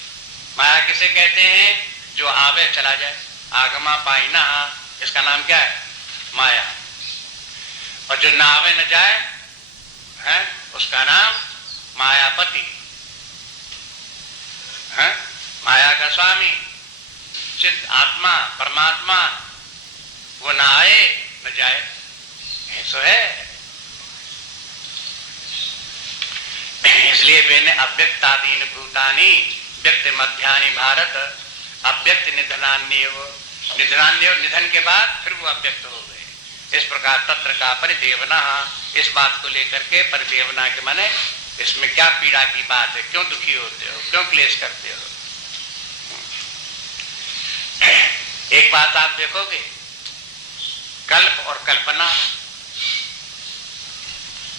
माया किसे कहते हैं? जो आवे चला जाए, आगमा पाइना इसका नाम क्या है? माया। और जो ना आवे न जाए है उसका नाम मायापति है, माया का स्वामी। चित्त आत्मा परमात्मा वो ना आए न जाए, ऐसा है। इसलिए मैंने अव्यक्तादीन भूतानि व्यक्त मध्यानि भारत अव्यक्त निधनान्येव, निधन के बाद फिर वो अव्यक्त हो गए। इस प्रकार तत्र का परिदेवना, इस बात को लेकर के परिदेवना के माने इसमें क्या पीड़ा की बात है, क्यों दुखी होते हो, क्यों क्लेश करते हो। एक बात आप देखोगे, कल्प और कल्पना,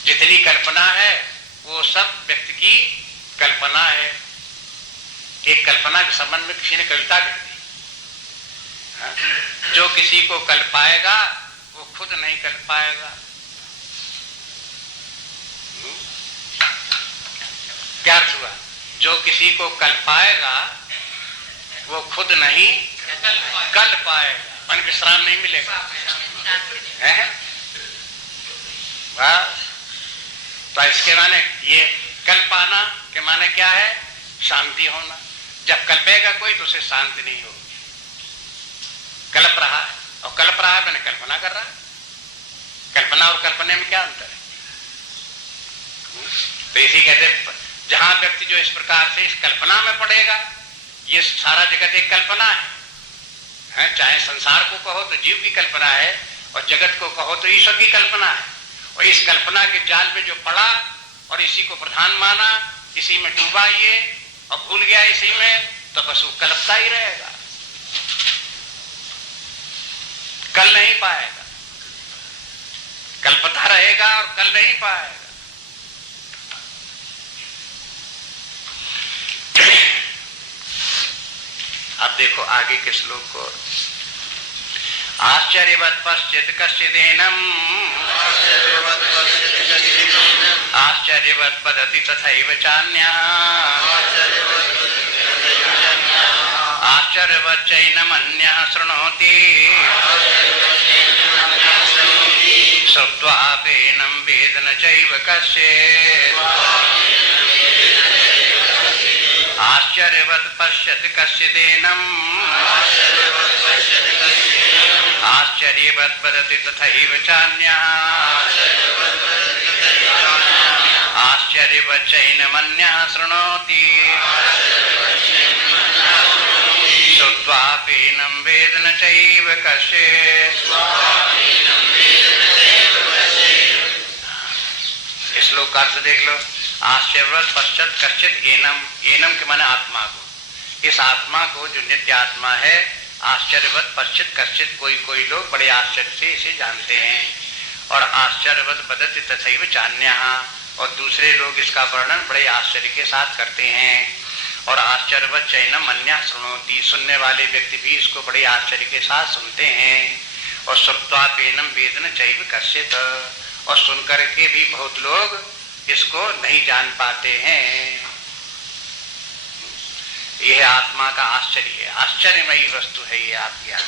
जितनी कल्पना है वो सब व्यक्ति की कल्पना है। एक कल्पना के संबंध में किसी ने कविता लिख दी, जो किसी को कल पाएगा वो खुद नहीं कल पाएगा। क्या अर्थ हुआ? जो किसी को कल पाएगा वो खुद नहीं कल पाएगा, मन विश्राम नहीं मिलेगा। बस तो इसके माने ये कल पाना के माने क्या है? शांति होना। जब कल्पेगा कोई तो उसे शांति नहीं होगी। कल्प रहा है और कल्प रहा है मैंने कल्पना कर रहा है। कल्पना और कल्पना में क्या अंतर है? तो इसी कहते जहां व्यक्ति जो इस प्रकार से इस कल्पना में पड़ेगा, ये सारा जगत एक कल्पना है। चाहे संसार को कहो तो जीव की कल्पना है और जगत को कहो तो ईश्वर की कल्पना है। और इस कल्पना के जाल में जो पड़ा और इसी को प्रधान माना, इसी में डूबा ये और भूल गया इसी में, तो बस वो कल्पता ही रहेगा, कल नहीं पाएगा। कल्पता रहेगा और कल नहीं पाएगा। अब देखो आगे के श्लोक को, आश्चर्यवत् पश्चित् कश्चिदेनम् आश्चर्यवत् वदति तथैव चान्यः आश्चर्यवच्चैनमन्यः शृणोति श्रुत्वापेनं वेद न चैव कश्चित् आश्चर्यवत् पश्यति कश्चिदेनम् आश्चर्यवत् वदति तथैव चान्यः आश्चर्यवच्चैनमन्यः शृणोति श्रुत्वापेनं वेद न चैव कश्चित्। श्लोक का अर्थ देख लो। आश्चर्यवत् पश्चात कश्चित् एनम, एनम के माने आत्मा को, इस आत्मा को जो नित्य आत्मा है, आश्चर्यवत् पश्चित कश्चित, कोई लोग बड़े आश्चर्य से इसे जानते हैं। और आश्चर्यवत् वदति तथैव चान्यः, और दूसरे लोग इसका वर्णन बड़े आश्चर्य के साथ करते हैं। और आश्चर्यवत् चैनम अन्यः शृणोति, सुनने वाले व्यक्ति भी इसको बड़े आश्चर्य के साथ सुनते हैं। और श्रुत्वापेनं वेद न चैव कश्चित्, और सुनकर के भी बहुत लोग इसको नहीं जान पाते हैं। यह आत्मा का आश्चर्य है, आश्चर्यमयी वस्तु है ये आत्मज्ञान।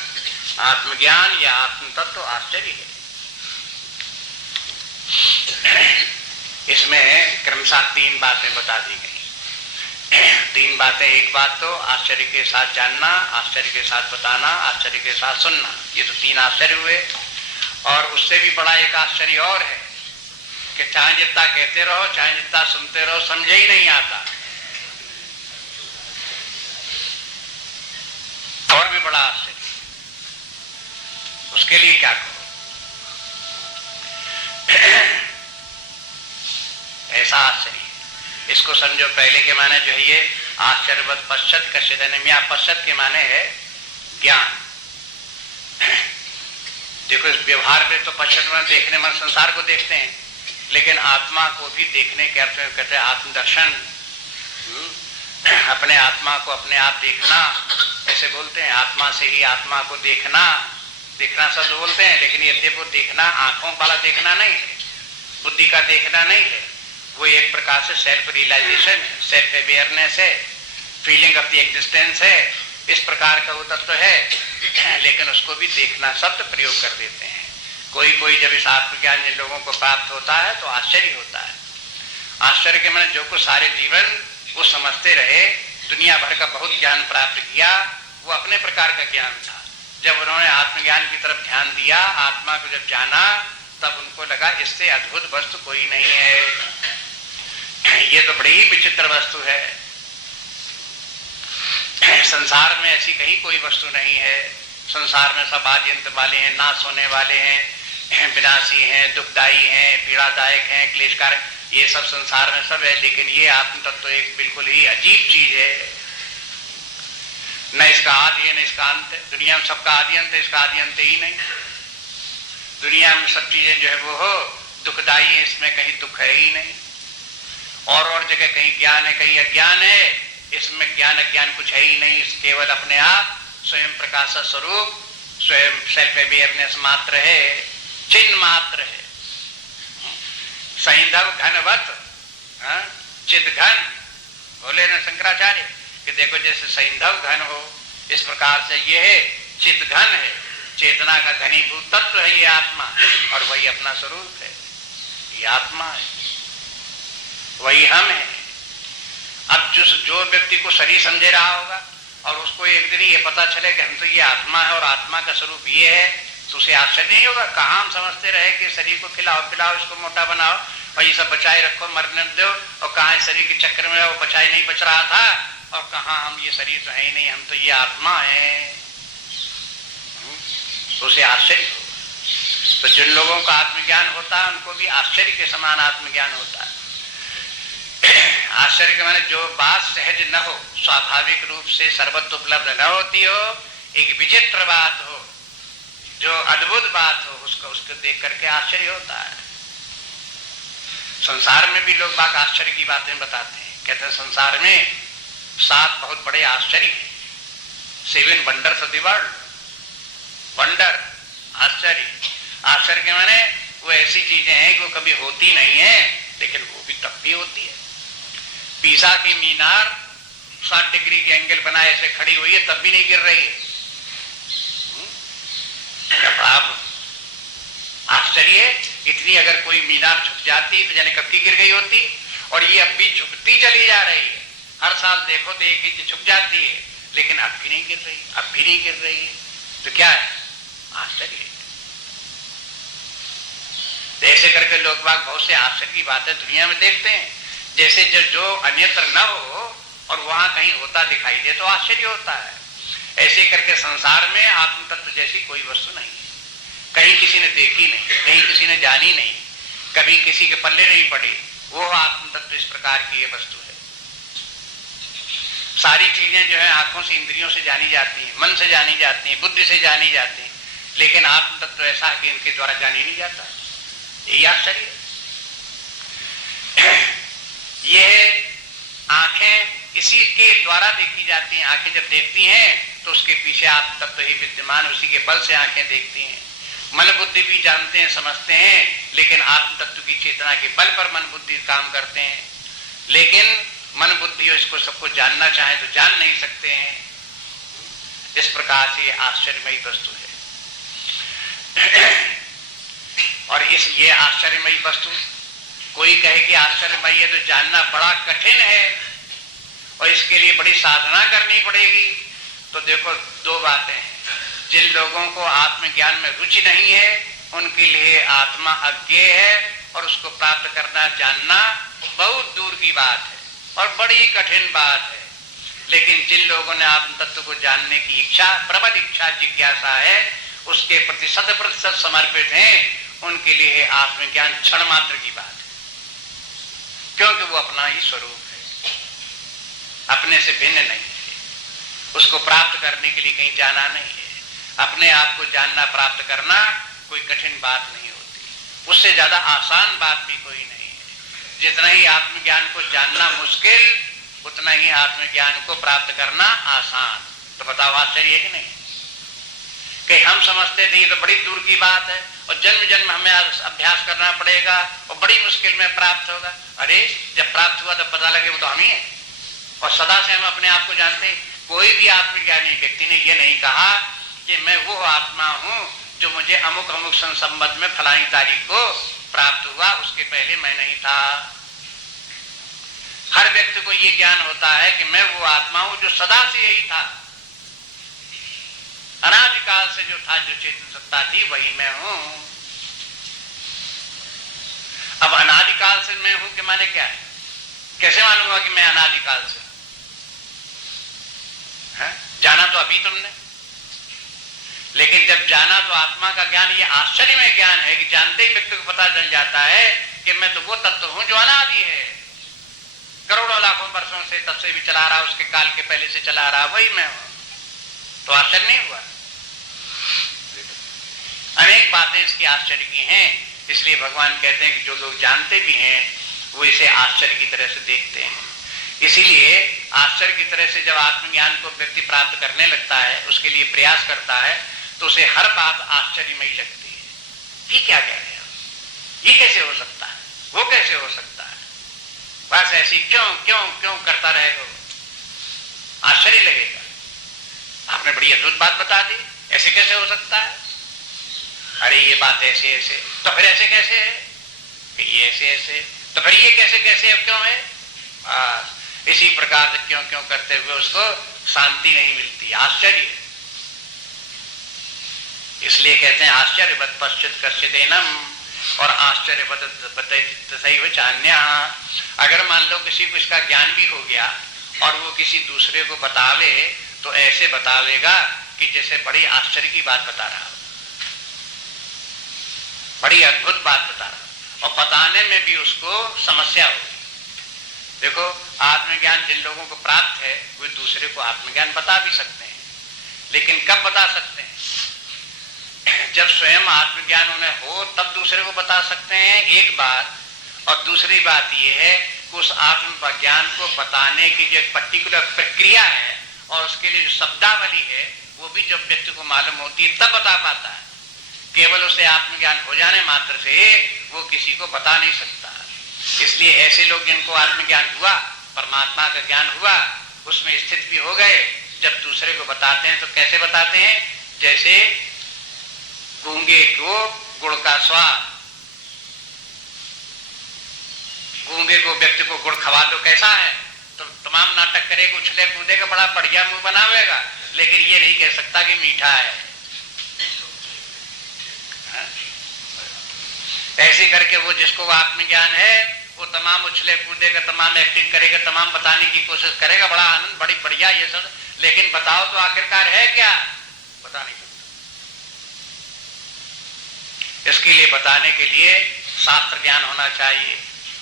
आत्मज्ञान या आत्म तत्व आश्चर्य है। इसमें क्रमशः तीन बातें बता दी गई। तीन बातें, एक बात तो आश्चर्य के साथ जानना, आश्चर्य के साथ बताना, आश्चर्य के साथ सुनना, ये तो तीन आश्चर्य हुए। और उससे भी बड़ा एक आश्चर्य और है कि चाहे जितना कहते रहो, चाहे जितना सुनते रहो, समझे ही नहीं आता। और भी बड़ा आश्चर्य, उसके लिए क्या करो। ऐसा आश्चर्य, इसको समझो। पहले के माने जो है ये आश्चर्यवत् पश्चात कश्चित्, पश्चात के माने है ज्ञान। देखो इस व्यवहार में तो पश्चात में देखने मन संसार को देखते हैं, लेकिन आत्मा को भी देखने के अर्थ में कहते हैं आत्मदर्शन। अपने आत्मा को अपने आप देखना, ऐसे बोलते हैं। आत्मा से ही आत्मा को देखना, देखना शब्द बोलते हैं, लेकिन यद्यपि वो देखना आंखों वाला देखना नहीं है, बुद्धि का देखना नहीं है, वो एक प्रकार से सेल्फ रियलाइजेशन है, सेल्फ अवेयरनेस है, फीलिंग ऑफ द एग्जिस्टेंस है। इस प्रकार का वो तत्व है लेकिन उसको भी देखना शब्द प्रयोग कर देते हैं। कोई कोई जब इस आत्मज्ञान जिन लोगों को प्राप्त होता है तो आश्चर्य होता है। आश्चर्य के माने जो कुछ सारे जीवन वो समझते रहे, दुनिया भर का बहुत ज्ञान प्राप्त किया, वो अपने प्रकार का ज्ञान था। जब उन्होंने आत्मज्ञान की तरफ ध्यान दिया, आत्मा को जब जाना, तब उनको लगा इससे अद्भुत वस्तु कोई नहीं है, ये तो बड़ी ही विचित्र वस्तु है, संसार में ऐसी कहीं कोई वस्तु नहीं है। संसार में सब आदि अंत वाले हैं, नाश होने वाले हैं, विनाशी हैं, दुखदायी हैं, पीड़ादायक हैं, क्लेशकारक, ये सब संसार में सब है, लेकिन ये आत्म तत्व तो एक बिल्कुल ही अजीब चीज है। न इसका आदि है न इसका अंत है। दुनिया में सबका आदि अंत है, इसका आदि अंत ही नहीं। दुनिया में सब चीजें जो है वो हो दुखदायी है, इसमें कहीं दुख है ही नहीं। और जगह कहीं ज्ञान है कहीं अज्ञान है, इसमें ज्ञान अज्ञान कुछ है ही नहीं। केवल अपने आप स्वयं प्रकाश स्वरूप, स्वयं सेल्फ अवेयरनेस मात्र है, चिन्ह मात्र है। सैंधव घनवत चिद घन बोले न शंकराचार्य कि देखो जैसे सैंधव घन हो, इस प्रकार से ये है चिद घन है, चेतना का घनीभूत तत्व है ये आत्मा, और वही अपना स्वरूप है, ये आत्मा है, वही हम है। अब जो व्यक्ति को शरीर समझे रहा होगा और उसको एक दिन ये पता चले कि हम तो ये आत्मा है और आत्मा का स्वरूप ये है, तो उसे आश्चर्य नहीं होगा। कहाँ हम समझते रहे कि शरीर को खिलाओ पिलाओ, इसको मोटा बनाओ और ये सब बचाए रखो, मरने दो, और कहाँ शरीर के चक्कर में वो बचाए नहीं बच रहा था, और कहाँ हम ये शरीर तो है ही नहीं, हम तो ये आत्मा है, तो उसे आश्चर्य होगा। तो जिन लोगों का आत्मज्ञान होता है उनको भी आश्चर्य के समान आत्मज्ञान होता है। आश्चर्य के माने जो बात सहज न हो, स्वाभाविक रूप से सर्वत्र उपलब्ध न होती हो, एक विचित्र बात हो, जो अद्भुत बात हो, उसको देख करके आश्चर्य होता है। संसार में भी लोग बात आश्चर्य की बातें बताते हैं, कहते हैं संसार में 7 बहुत बड़े आश्चर्य हैं, 7 wonders of the world. Wonder आश्चर्य, आश्चर्य के माने वो ऐसी चीजें हैं कि वो कभी होती नहीं है, लेकिन वो भी तब भी होती है। पीसा की मीनार 60 डिग्री के एंगल बनाए ऐसे खड़ी हुई है, तब भी नहीं गिर रही है। अब आश्चर्य है, इतनी अगर कोई मीनार झुक जाती तो जाने कब की गिर गई होती, और ये अब भी झुकती चली जा रही है। हर साल देखो तो एक इंच झुक जाती है, लेकिन अब भी नहीं गिर रही, अब भी नहीं गिर रही है। तो क्या है? आश्चर्य है। ऐसे करके लोग बाग बहुत से आश्चर्य की बातें दुनिया में देखते हैं, जैसे जो अन्यत्र न हो और वहां कहीं होता दिखाई दे तो आश्चर्य होता है। ऐसे करके संसार में आत्म तत्व जैसी कोई वस्तु नहीं है, कहीं किसी ने देखी नहीं, कहीं किसी ने जानी नहीं, कभी किसी के पल्ले नहीं पड़ी, वो आत्म तत्व इस प्रकार की ये वस्तु है। सारी चीजें जो है आंखों से इंद्रियों से जानी जाती हैं, मन से जानी जाती हैं, बुद्धि से जानी जाती हैं, लेकिन आत्म तत्व ऐसा है कि इनके द्वारा जानी नहीं जाता। यही आश्चर्य है। ये आंखें इसी के द्वारा देखी जाती हैं। आंखें जब देखती हैं तो उसके पीछे आत्म तत्व ही विद्यमान, उसी के बल से आंखें देखती हैं। मन बुद्धि भी जानते हैं, समझते हैं, लेकिन आत्म तत्व की चेतना के बल पर मन बुद्धि काम करते हैं। लेकिन मन बुद्धि इसको सबको जानना चाहे तो जान नहीं सकते हैं। इस प्रकार से ये आश्चर्यमयी वस्तु है। और ये आश्चर्यमयी वस्तु कोई कहे कि आश्चर्यमयी है तो जानना बड़ा कठिन है और इसके लिए बड़ी साधना करनी पड़ेगी, तो देखो 2 बातें हैं। जिन लोगों को आत्मज्ञान में रुचि नहीं है उनके लिए आत्मा अज्ञेय है और उसको प्राप्त करना जानना बहुत दूर की बात है और बड़ी कठिन बात है। लेकिन जिन लोगों ने आत्म तत्व को जानने की इच्छा, प्रबल इच्छा, जिज्ञासा है, उसके प्रति 100% समर्पित हैं, उनके लिए आत्मज्ञान क्षण मात्र की बात है, क्योंकि वो अपना ही स्वरूप है, अपने से भिन्न नहीं है। उसको प्राप्त करने के लिए कहीं जाना नहीं है। अपने आप को जानना प्राप्त करना कोई कठिन बात नहीं होती, उससे ज्यादा आसान बात भी कोई नहीं है। जितना ही आत्मज्ञान को जानना मुश्किल, उतना ही आत्मज्ञान को प्राप्त करना आसान। तो बताओ आश्चर्य है कि नहीं? कि हम समझते थे ये तो बड़ी दूर की बात है और जन्म जन्म हमें अभ्यास करना पड़ेगा और बड़ी मुश्किल में प्राप्त होगा। अरे जब प्राप्त हुआ तब पता लगे वो तो हम ही है और सदा से हम अपने आप को जानते हैं। कोई भी आत्मज्ञानी व्यक्ति ने ये नहीं कहा कि मैं वो आत्मा हूं जो मुझे अमुक अमुक संबंध में फलानी तारीख को प्राप्त हुआ, उसके पहले मैं नहीं था। हर व्यक्ति को ये ज्ञान होता है कि मैं वो आत्मा हूं जो सदा से यही था, अनादिकाल से जो था, जो चेतन सत्ता थी, वही मैं हूं। अब अनादिकाल से मैं हूं के माने क्या है? कैसे मालूम हुआ कि मैं अनादिकाल से? जाना तो अभी तुमने, लेकिन जब जाना तो आत्मा का ज्ञान ये आश्चर्यमय ज्ञान है कि जानते ही व्यक्ति को पता चल जाता है कि मैं तो वो तत्व हूं जो अनादि है, करोड़ों लाखों वर्षों से तब से भी चला रहा, उसके काल के पहले से चला रहा, वही मैं हूं। तो आश्चर्य नहीं हुआ? अनेक बातें इसकी आश्चर्य की हैं, इसलिए भगवान कहते हैं कि जो लोग जानते भी हैं वो इसे आश्चर्य की तरह से देखते हैं। इसीलिए आश्चर्य की तरह से जब आत्मज्ञान को व्यक्ति प्राप्त करने लगता है, उसके लिए प्रयास करता है, तो उसे हर बात आश्चर्यमयी लगती है। ये क्या कह रहे हैं, ये कैसे हो सकता है, वो कैसे हो सकता है, बस ऐसी क्यों क्यों क्यों करता रहेगा, आश्चर्य लगेगा। आपने बड़ी अद्भुत बात बता दी, ऐसे कैसे हो सकता है? अरे ये बात ऐसे ऐसे, तो फिर ऐसे कैसे है? ये ऐसे ऐसे, तो फिर ये कैसे कैसे अब क्यों है? इसी प्रकार से क्यों क्यों करते हुए उसको शांति नहीं मिलती, आश्चर्य। इसलिए कहते हैं आश्चर्यवत् पश्चित कश्चिदेनम, और आश्चर्यवत् चान्या। अगर मान लो किसी को इसका ज्ञान भी हो गया और वो किसी दूसरे को बतावे तो ऐसे बतावेगा कि जैसे बड़ी आश्चर्य की बात बता रहा, बड़ी अद्भुत बात बता रहा, और बताने में भी उसको समस्या होगी। देखो, आत्मज्ञान जिन लोगों को प्राप्त है वे दूसरे को आत्मज्ञान बता भी सकते हैं, लेकिन कब बता सकते हैं? जब स्वयं आत्मज्ञान उन्हें हो तब दूसरे को बता सकते हैं, एक बात। और दूसरी बात यह है कि उस आत्मज्ञान को बताने की जो पर्टिकुलर प्रक्रिया है और उसके लिए जो शब्दावली है वो भी जब व्यक्ति को मालूम होती है तब बता पाता है। केवल उसे आत्मज्ञान हो जाने मात्र से वो किसी को बता नहीं सकता। इसलिए ऐसे लोग जिनको आत्मज्ञान हुआ, परमात्मा का ज्ञान हुआ, उसमें स्थित भी हो गए, जब दूसरे को बताते हैं तो कैसे बताते हैं? जैसे गूंगे को गुड़ का स्वाद, गूंगे को व्यक्ति को गुड़ खवा दो कैसा है, तो तमाम नाटक करेगा, उछले कूदेगा, बड़ा बढ़िया मुंह बनावेगा, लेकिन ये नहीं कह सकता कि मीठा है। ऐसे करके वो जिसको आत्मज्ञान है वो तमाम उछले कूदेगा, तमाम एक्टिंग करेगा, तमाम बताने की कोशिश करेगा, बड़ा आनंद, बड़ी बढ़िया ये सब, लेकिन बताओ तो आखिरकार है क्या? बता नहीं सकता। इसके लिए बताने के लिए शास्त्र ज्ञान होना चाहिए,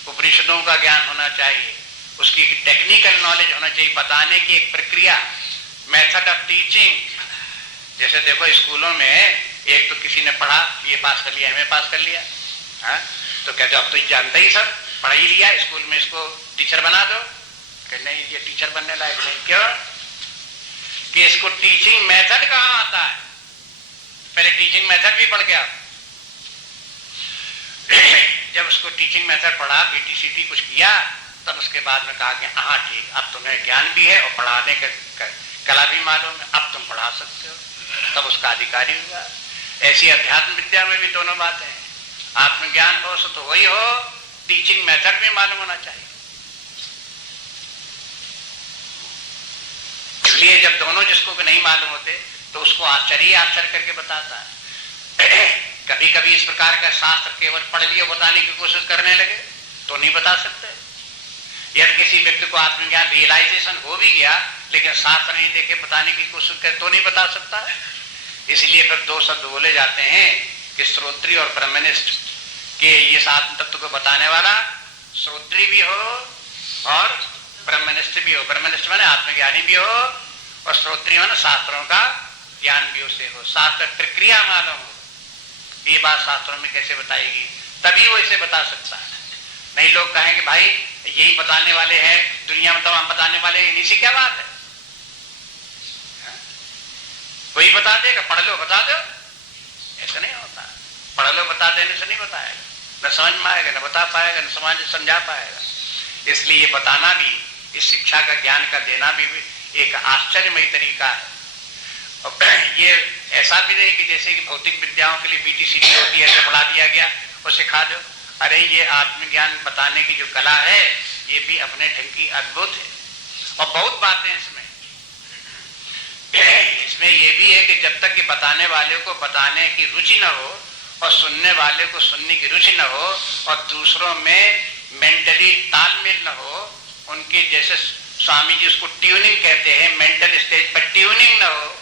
उपनिषदों का ज्ञान होना चाहिए, उसकी टेक्निकल नॉलेज होना चाहिए, बताने की एक प्रक्रिया, मेथड ऑफ टीचिंग। जैसे देखो स्कूलों में एक तो किसी ने पढ़ा, ये पास कर लिया, एमए पास कर लिया, तो कहते अब तो जानता ही सब, पढ़ ही लिया, स्कूल में इसको टीचर बना दो। कहते नहीं, ये टीचर बनने लायक नहीं। क्यों? कि इसको टीचिंग मेथड कहाँ आता है, पहले टीचिंग मेथड भी पढ़ गया। जब उसको टीचिंग मेथड पढ़ा, बीटीसीटी कुछ किया, तब उसके बाद में कहा कि हाँ ठीक, अब तुम्हें ज्ञान भी है और पढ़ाने का कला भी मालूम है, अब तुम पढ़ा सकते हो, तब उसका अधिकारी हुआ। ऐसी अध्यात्म विद्या में भी दोनों बातें हैं, आत्मज्ञान हो तो वही हो, टीचिंग मेथड भी मालूम होना चाहिए। इसलिए जब दोनों जिसको नहीं मालूम होते तो उसको आश्चर्य करके बताता है। कभी कभी इस प्रकार का शास्त्र केवल पढ़ लिया बताने की कोशिश करने लगे तो नहीं बता सकते। यदि किसी व्यक्ति को आत्मज्ञान रियलाइजेशन हो भी गया लेकिन शास्त्र नहीं देखे बताने की कोशिश करे तो नहीं बता सकता। इसलिए फिर दो शब्द बोले जाते हैं कि श्रोत्री और ब्रह्मनिष्ठ के ये आत्म तत्व को बताने वाला श्रोत्री भी हो और ब्रह्मनिष्ठ भी हो। ब्रह्मनिष्ठ माने आत्मज्ञानी भी हो और श्रोत्री माने शास्त्रों का ज्ञान भी उसे हो, शास्त्र प्रक्रिया मालूम हो। ये बात शास्त्रों में कैसे बताएगी, तभी वो इसे बता सकता है। नहीं लोग कहेंगे भाई यही बताने वाले हैं, दुनिया में तमाम बताने वाले हैं, इन्हीं से क्या बात है, कोई बता देगा, पढ़ लो बता दो, ऐसा नहीं होता। पढ़ लो बता देने से नहीं बताएगा, न समझ में आएगा, न बता पाएगा, न समाज समझा पाएगा। इसलिए ये बताना भी, इस शिक्षा का ज्ञान का देना भी एक आश्चर्यमयी तरीका है। और ये ऐसा भी नहीं कि जैसे कि भौतिक विद्याओं के लिए BTCT होती है, ऐसे पढ़ा दिया गया और सिखा दो। अरे ये आत्मज्ञान बताने की जो कला है ये भी अपने ढंग की अद्भुत है। और बहुत बातें इसमें ये भी है कि जब तक कि बताने वाले को बताने की रुचि न हो और सुनने वाले को सुनने की रुचि न हो और दूसरों में मेंटली तालमेल न हो, उनके जैसे स्वामी जी उसको ट्यूनिंग कहते हैं, मेंटल स्टेज पर ट्यूनिंग न हो,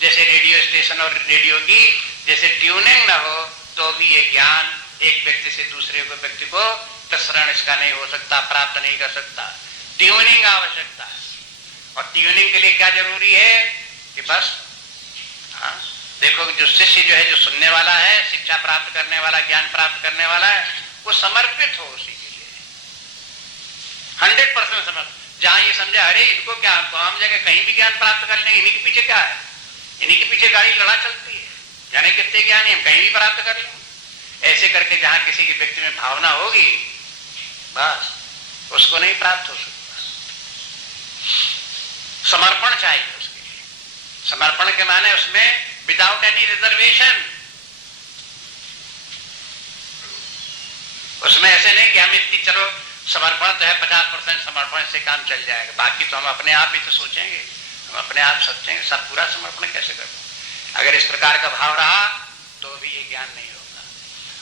जैसे रेडियो स्टेशन और रेडियो की जैसे ट्यूनिंग न हो, तो भी ये ज्ञान एक व्यक्ति से दूसरे व्यक्ति को प्रसरण इसका नहीं हो सकता, प्राप्त नहीं कर सकता। ट्यूनिंग आवश्यकता है। और ट्यूनिंग के लिए क्या जरूरी है कि बस देखो जो शिष्य जो है, जो सुनने वाला है, शिक्षा प्राप्त करने वाला, ज्ञान प्राप्त करने वाला है, वो समर्पित हो उसी के लिए 100% समर्पित। जहां ये समझे अरे इनको क्या, हमको हम जगह कहीं भी ज्ञान प्राप्त कर लेंगे, इन्हीं के पीछे क्या है, इन्हीं के पीछे गाड़ी लड़ा चलती है, जाने कितने ज्ञानी हम कहीं भी प्राप्त कर लेंगे। ऐसे करके जहां किसी के व्यक्ति में भावना होगी, बस उसको नहीं प्राप्त हो सकता। समर्पण चाहिए उसके लिए। समर्पण के माने उसमें विदाउट एनी रिजर्वेशन, उसमें ऐसे नहीं कि हम इतनी चलो समर्पण तो है 50% समर्पण से काम चल जाएगा, बाकी तो हम अपने आप भी तो सोचेंगे, हम अपने आप सोचेंगे सब पूरा समर्पण कैसे कर दूं। अगर इस प्रकार का भाव रहा तो भी ये ज्ञान नहीं होगा।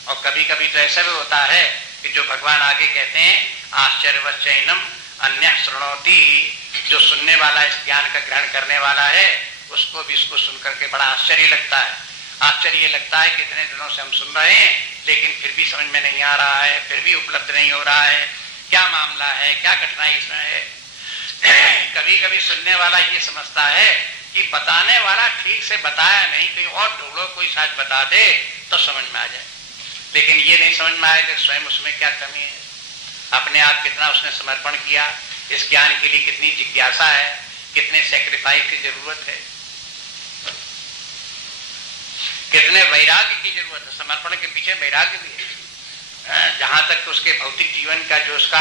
और कभी कभी तो ऐसा भी होता है कि जो भगवान आगे कहते हैं आश्चर्यवच्चैनम अन्य शृणोति, जो सुनने वाला इस ज्ञान का ग्रहण करने वाला है उसको भी इसको सुनकर के बड़ा आश्चर्य लगता है। आश्चर्य लगता है कि इतने दिनों से हम सुन रहे हैं लेकिन फिर भी समझ में नहीं आ रहा है, फिर भी उपलब्ध नहीं हो रहा है, क्या मामला है, क्या कठिनाई इसमें है। कभी कभी सुनने वाला ये समझता है कि बताने वाला ठीक से बताया नहीं, कोई और ढूंढो, कोई शायद बता दे तो समझ में आ जाए। लेकिन ये नहीं समझ में आएगा स्वयं उसमें क्या कमी है, अपने आप कितना उसने समर्पण किया, इस ज्ञान के लिए कितनी जिज्ञासा है, कितने सैक्रिफाइस की जरूरत है, कितने वैराग्य की जरूरत है। समर्पण के पीछे वैराग्य भी है। जहां तक उसके भौतिक जीवन का जो उसका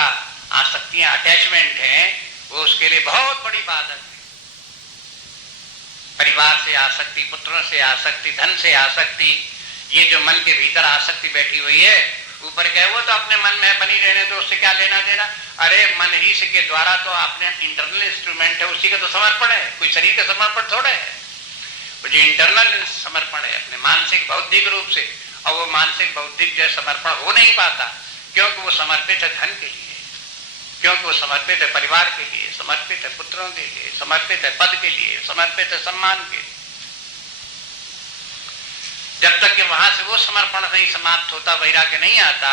आसक्तियां, अटैचमेंट है, वो उसके लिए बहुत बड़ी बात है। परिवार से आसक्ति, पुत्रों से आसक्ति, धन से आसक्ति, ये जो मन के भीतर आसक्ति बैठी हुई है, ऊपर क्या है वो तो अपने मन में बनी रहने तो उससे क्या लेना देना। अरे मन ही से के द्वारा तो अपने इंटरनल इंस्ट्रूमेंट है, उसी का तो समर्पण है, कोई शरीर का समर्पण थोड़ा है। जो इंटरनल समर्पण है अपने मानसिक बौद्धिक रूप से, और वो मानसिक बौद्धिक जो समर्पण हो नहीं पाता क्योंकि वो समर्पित है धन के लिए, क्योंकि वो समर्पित है परिवार के लिए, समर्पित है पुत्रों के लिए, समर्पित है पद के लिए, समर्पित है सम्मान के लिए। जब तक कि वहां से वो समर्पण नहीं समाप्त होता, वैराग्य नहीं आता,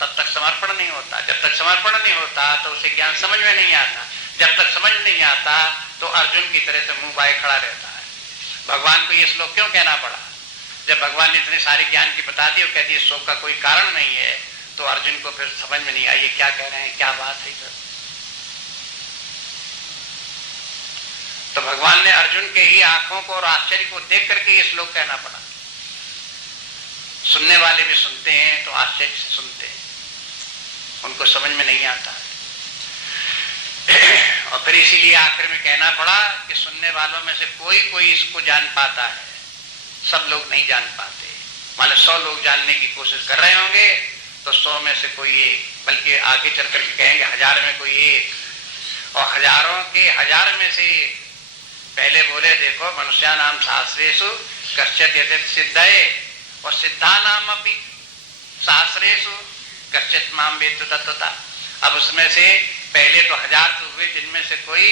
तब तक समर्पण नहीं होता। जब तक समर्पण नहीं होता तो उसे ज्ञान समझ में नहीं आता। जब तक समझ नहीं आता तो अर्जुन की तरह से मुंह बाए खड़ा रहता है। भगवान को ये श्लोक क्यों कहना पड़ा? जब भगवान ने इतने सारे ज्ञान की बता दी और कह दिए शोक का कोई कारण नहीं है, तो अर्जुन को फिर समझ में नहीं आई ये क्या कह रहे हैं, क्या बात है सर। तो भगवान ने अर्जुन के ही आंखों को और आश्चर्य को देख करके ये श्लोक कहना पड़ा। सुनने वाले भी सुनते हैं तो आश्चर्य से सुनते हैं, उनको समझ में नहीं आता। और फिर इसीलिए आखिर में कहना पड़ा कि सुनने वालों में से कोई कोई इसको जान पाता है, सब लोग नहीं जान पाते। मान लो 100 लोग जानने की कोशिश कर रहे होंगे तो 100 में से कोई एक, बल्कि आगे चल करके कहेंगे 1000 में कोई एक, और हजारों के 1000 में से पहले बोले देखो मनुष्या नाम शास्त्रेषु कश्चित् यदित सिद्धये और सिद्धा नाम अपि शास्त्रेषु कश्चित् माम वेत्ति तत्वतः। अब उसमें से पहले तो 1000 तो हुए जिनमें से कोई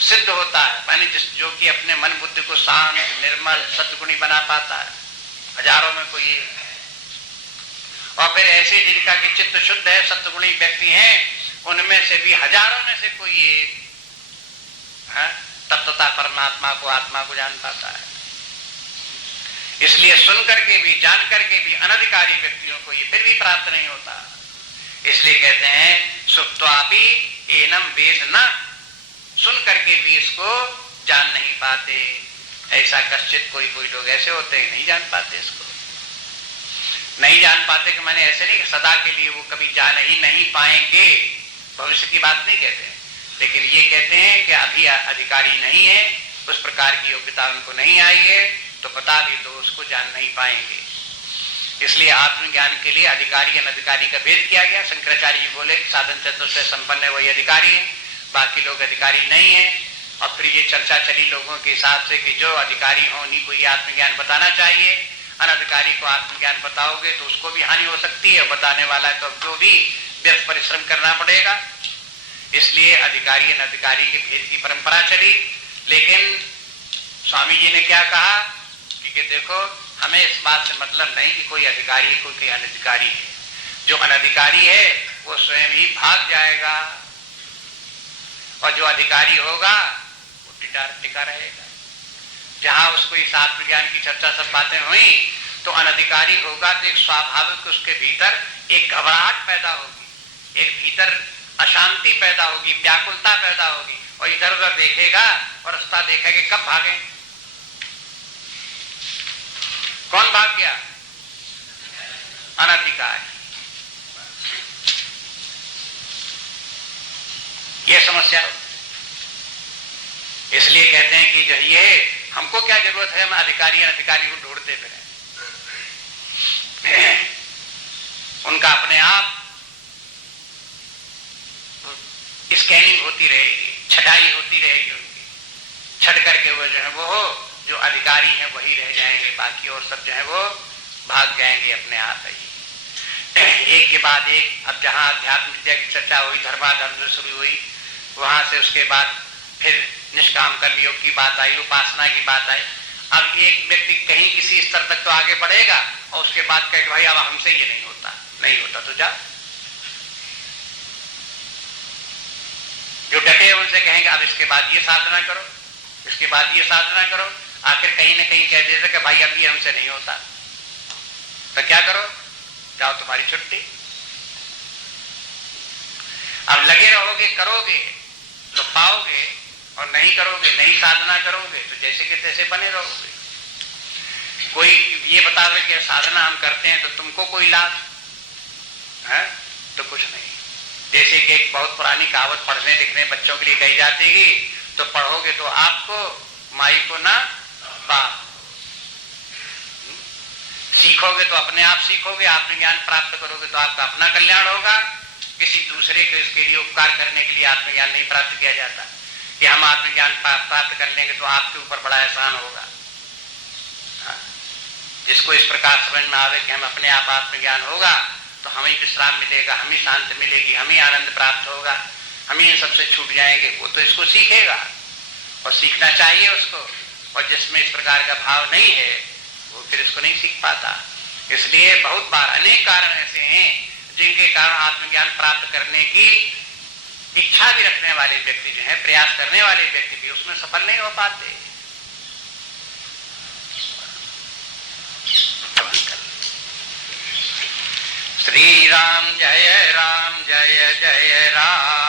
सिद्ध होता है, माने जो कि अपने मन बुद्धि को शांत निर्मल सद्गुणी बना पाता है, 1000 में कोई एक। और फिर ऐसे जिनका कि चित्त शुद्ध है, सद्गुणी व्यक्ति हैं, उनमें से भी 1000 में से कोई एक तत्वतः परमात्मा को, आत्मा को जान पाता है। इसलिए सुन करके भी, जान करके भी अनधिकारी व्यक्तियों को ये फिर भी प्राप्त नहीं होता। इसलिए कहते हैं सुप्त्वापि एनम वेद न, सुन करके भी इसको जान नहीं पाते। ऐसा कश्चित कोई कोई लोग ऐसे होते हैं नहीं जान पाते, इसको नहीं जान पाते कि मैंने ऐसे नहीं सदा के लिए वो कभी जान ही नहीं पाएंगे, भविष्य की बात नहीं कहते, लेकिन ये कहते हैं कि अभी अधिकारी नहीं है उस प्रकार की योग्यता उनको नहीं आई है तो बता भी तो उसको जान नहीं पाएंगे। इसलिए आत्मज्ञान के लिए अधिकारी अनधिकारी का भेद किया गया। शंकराचार्य जी बोले साधन चतुर्थ से संपन्न है वही अधिकारी है, बाकी लोग अधिकारी नहीं है। और फिर ये चर्चा चली लोगों के हिसाब से कि जो अधिकारी हो उन्हीं को ये आत्मज्ञान बताना चाहिए, अनधिकारी को आत्मज्ञान बताओगे तो उसको भी हानि हो सकती है, बताने वाला को जो भी व्यर्थ परिश्रम करना पड़ेगा। इसलिए अधिकारी अनधिकारी के भेद की परंपरा चली। लेकिन स्वामी जी ने क्या कहा कि देखो हमें इस बात से मतलब नहीं कि कोई अधिकारी है कोई अनधिकारी है। जो अनधिकारी है वो स्वयं ही भाग जाएगा और जो अधिकारी होगा वो टिका रहेगा। जहां उसको इस आत्मज्ञान की चर्चा सब बातें हुई तो अनधिकारी होगा तो एक स्वाभाविक उसके भीतर एक घबराहट पैदा होगी, एक भीतर अशांति पैदा होगी, व्याकुलता पैदा होगी और इधर उधर देखेगा और रास्ता देखेगा कि कब भागे। कौन भाग गया? अनधिकारी। यह समस्या। इसलिए कहते हैं कि जो ये हमको क्या जरूरत है, हम अधिकारी अनधिकारी को ढूंढते फिरें। उनका अपने आप स्कैनिंग होती रहेगी, छटाई होती रहेगी उनकी, छट करके वो जो है वो जो अधिकारी हैं वही रह जाएंगे, बाकी और सब जो है वो भाग जाएंगे अपने आप ही। एक के बाद एक। अब जहां अध्यात्म विद्या की चर्चा हुई, धर्माधर्म से शुरू हुई, वहां से उसके बाद फिर निष्काम कर्म योग की बात आई, उपासना की बात आई। अब एक व्यक्ति कहीं किसी स्तर तक तो आगे बढ़ेगा और उसके बाद कहे भाई अब हमसे ये नहीं होता तो जा। जो डटे उनसे कहेंगे अब इसके बाद ये साधना करो, इसके बाद ये साधना करो। आखिर कहीं ना कहीं कह देते कि भाई अब ये हमसे नहीं होता तो क्या करो, जाओ तुम्हारी छुट्टी। अब लगे रहोगे, करोगे तो पाओगे और नहीं करोगे, नहीं साधना करोगे तो जैसे कि तैसे बने रहोगे। कोई ये बता दे कि साधना हम करते हैं तो तुमको कोई लाभ है तो कुछ नहीं। जैसे कि एक बहुत पुरानी कहावत पढ़ने लिखने बच्चों के लिए कही जाती है, तो पढ़ोगे तो आपको, माई को ना बाप। सीखोगे तो अपने आप सीखोगे, आत्मज्ञान प्राप्त करोगे तो आपका अपना कल्याण होगा। किसी दूसरे को इसके लिए उपकार करने के लिए आत्मज्ञान नहीं प्राप्त किया जाता कि हम आत्मज्ञान प्राप्त कर लेंगे तो आपके ऊपर बड़ा एहसान होगा। जिसको इस प्रकार समझ में आवे कि हम अपने आप आत्मज्ञान होगा तो हमें विश्राम मिलेगा, हमें शांति मिलेगी, हमें आनंद प्राप्त होगा, हम इन सबसे छूट जाएंगे, वो तो इसको सीखेगा और सीखना चाहिए उसको। और जिसमें इस प्रकार का भाव नहीं है वो फिर इसको नहीं सीख पाता। इसलिए बहुत बार अनेक कारण ऐसे हैं जिनके कारण आत्मज्ञान प्राप्त करने की इच्छा भी रखने वाले व्यक्ति जो है, प्रयास करने वाले व्यक्ति भी उसमें सफल नहीं हो पाते। श्री राम जय जय राम।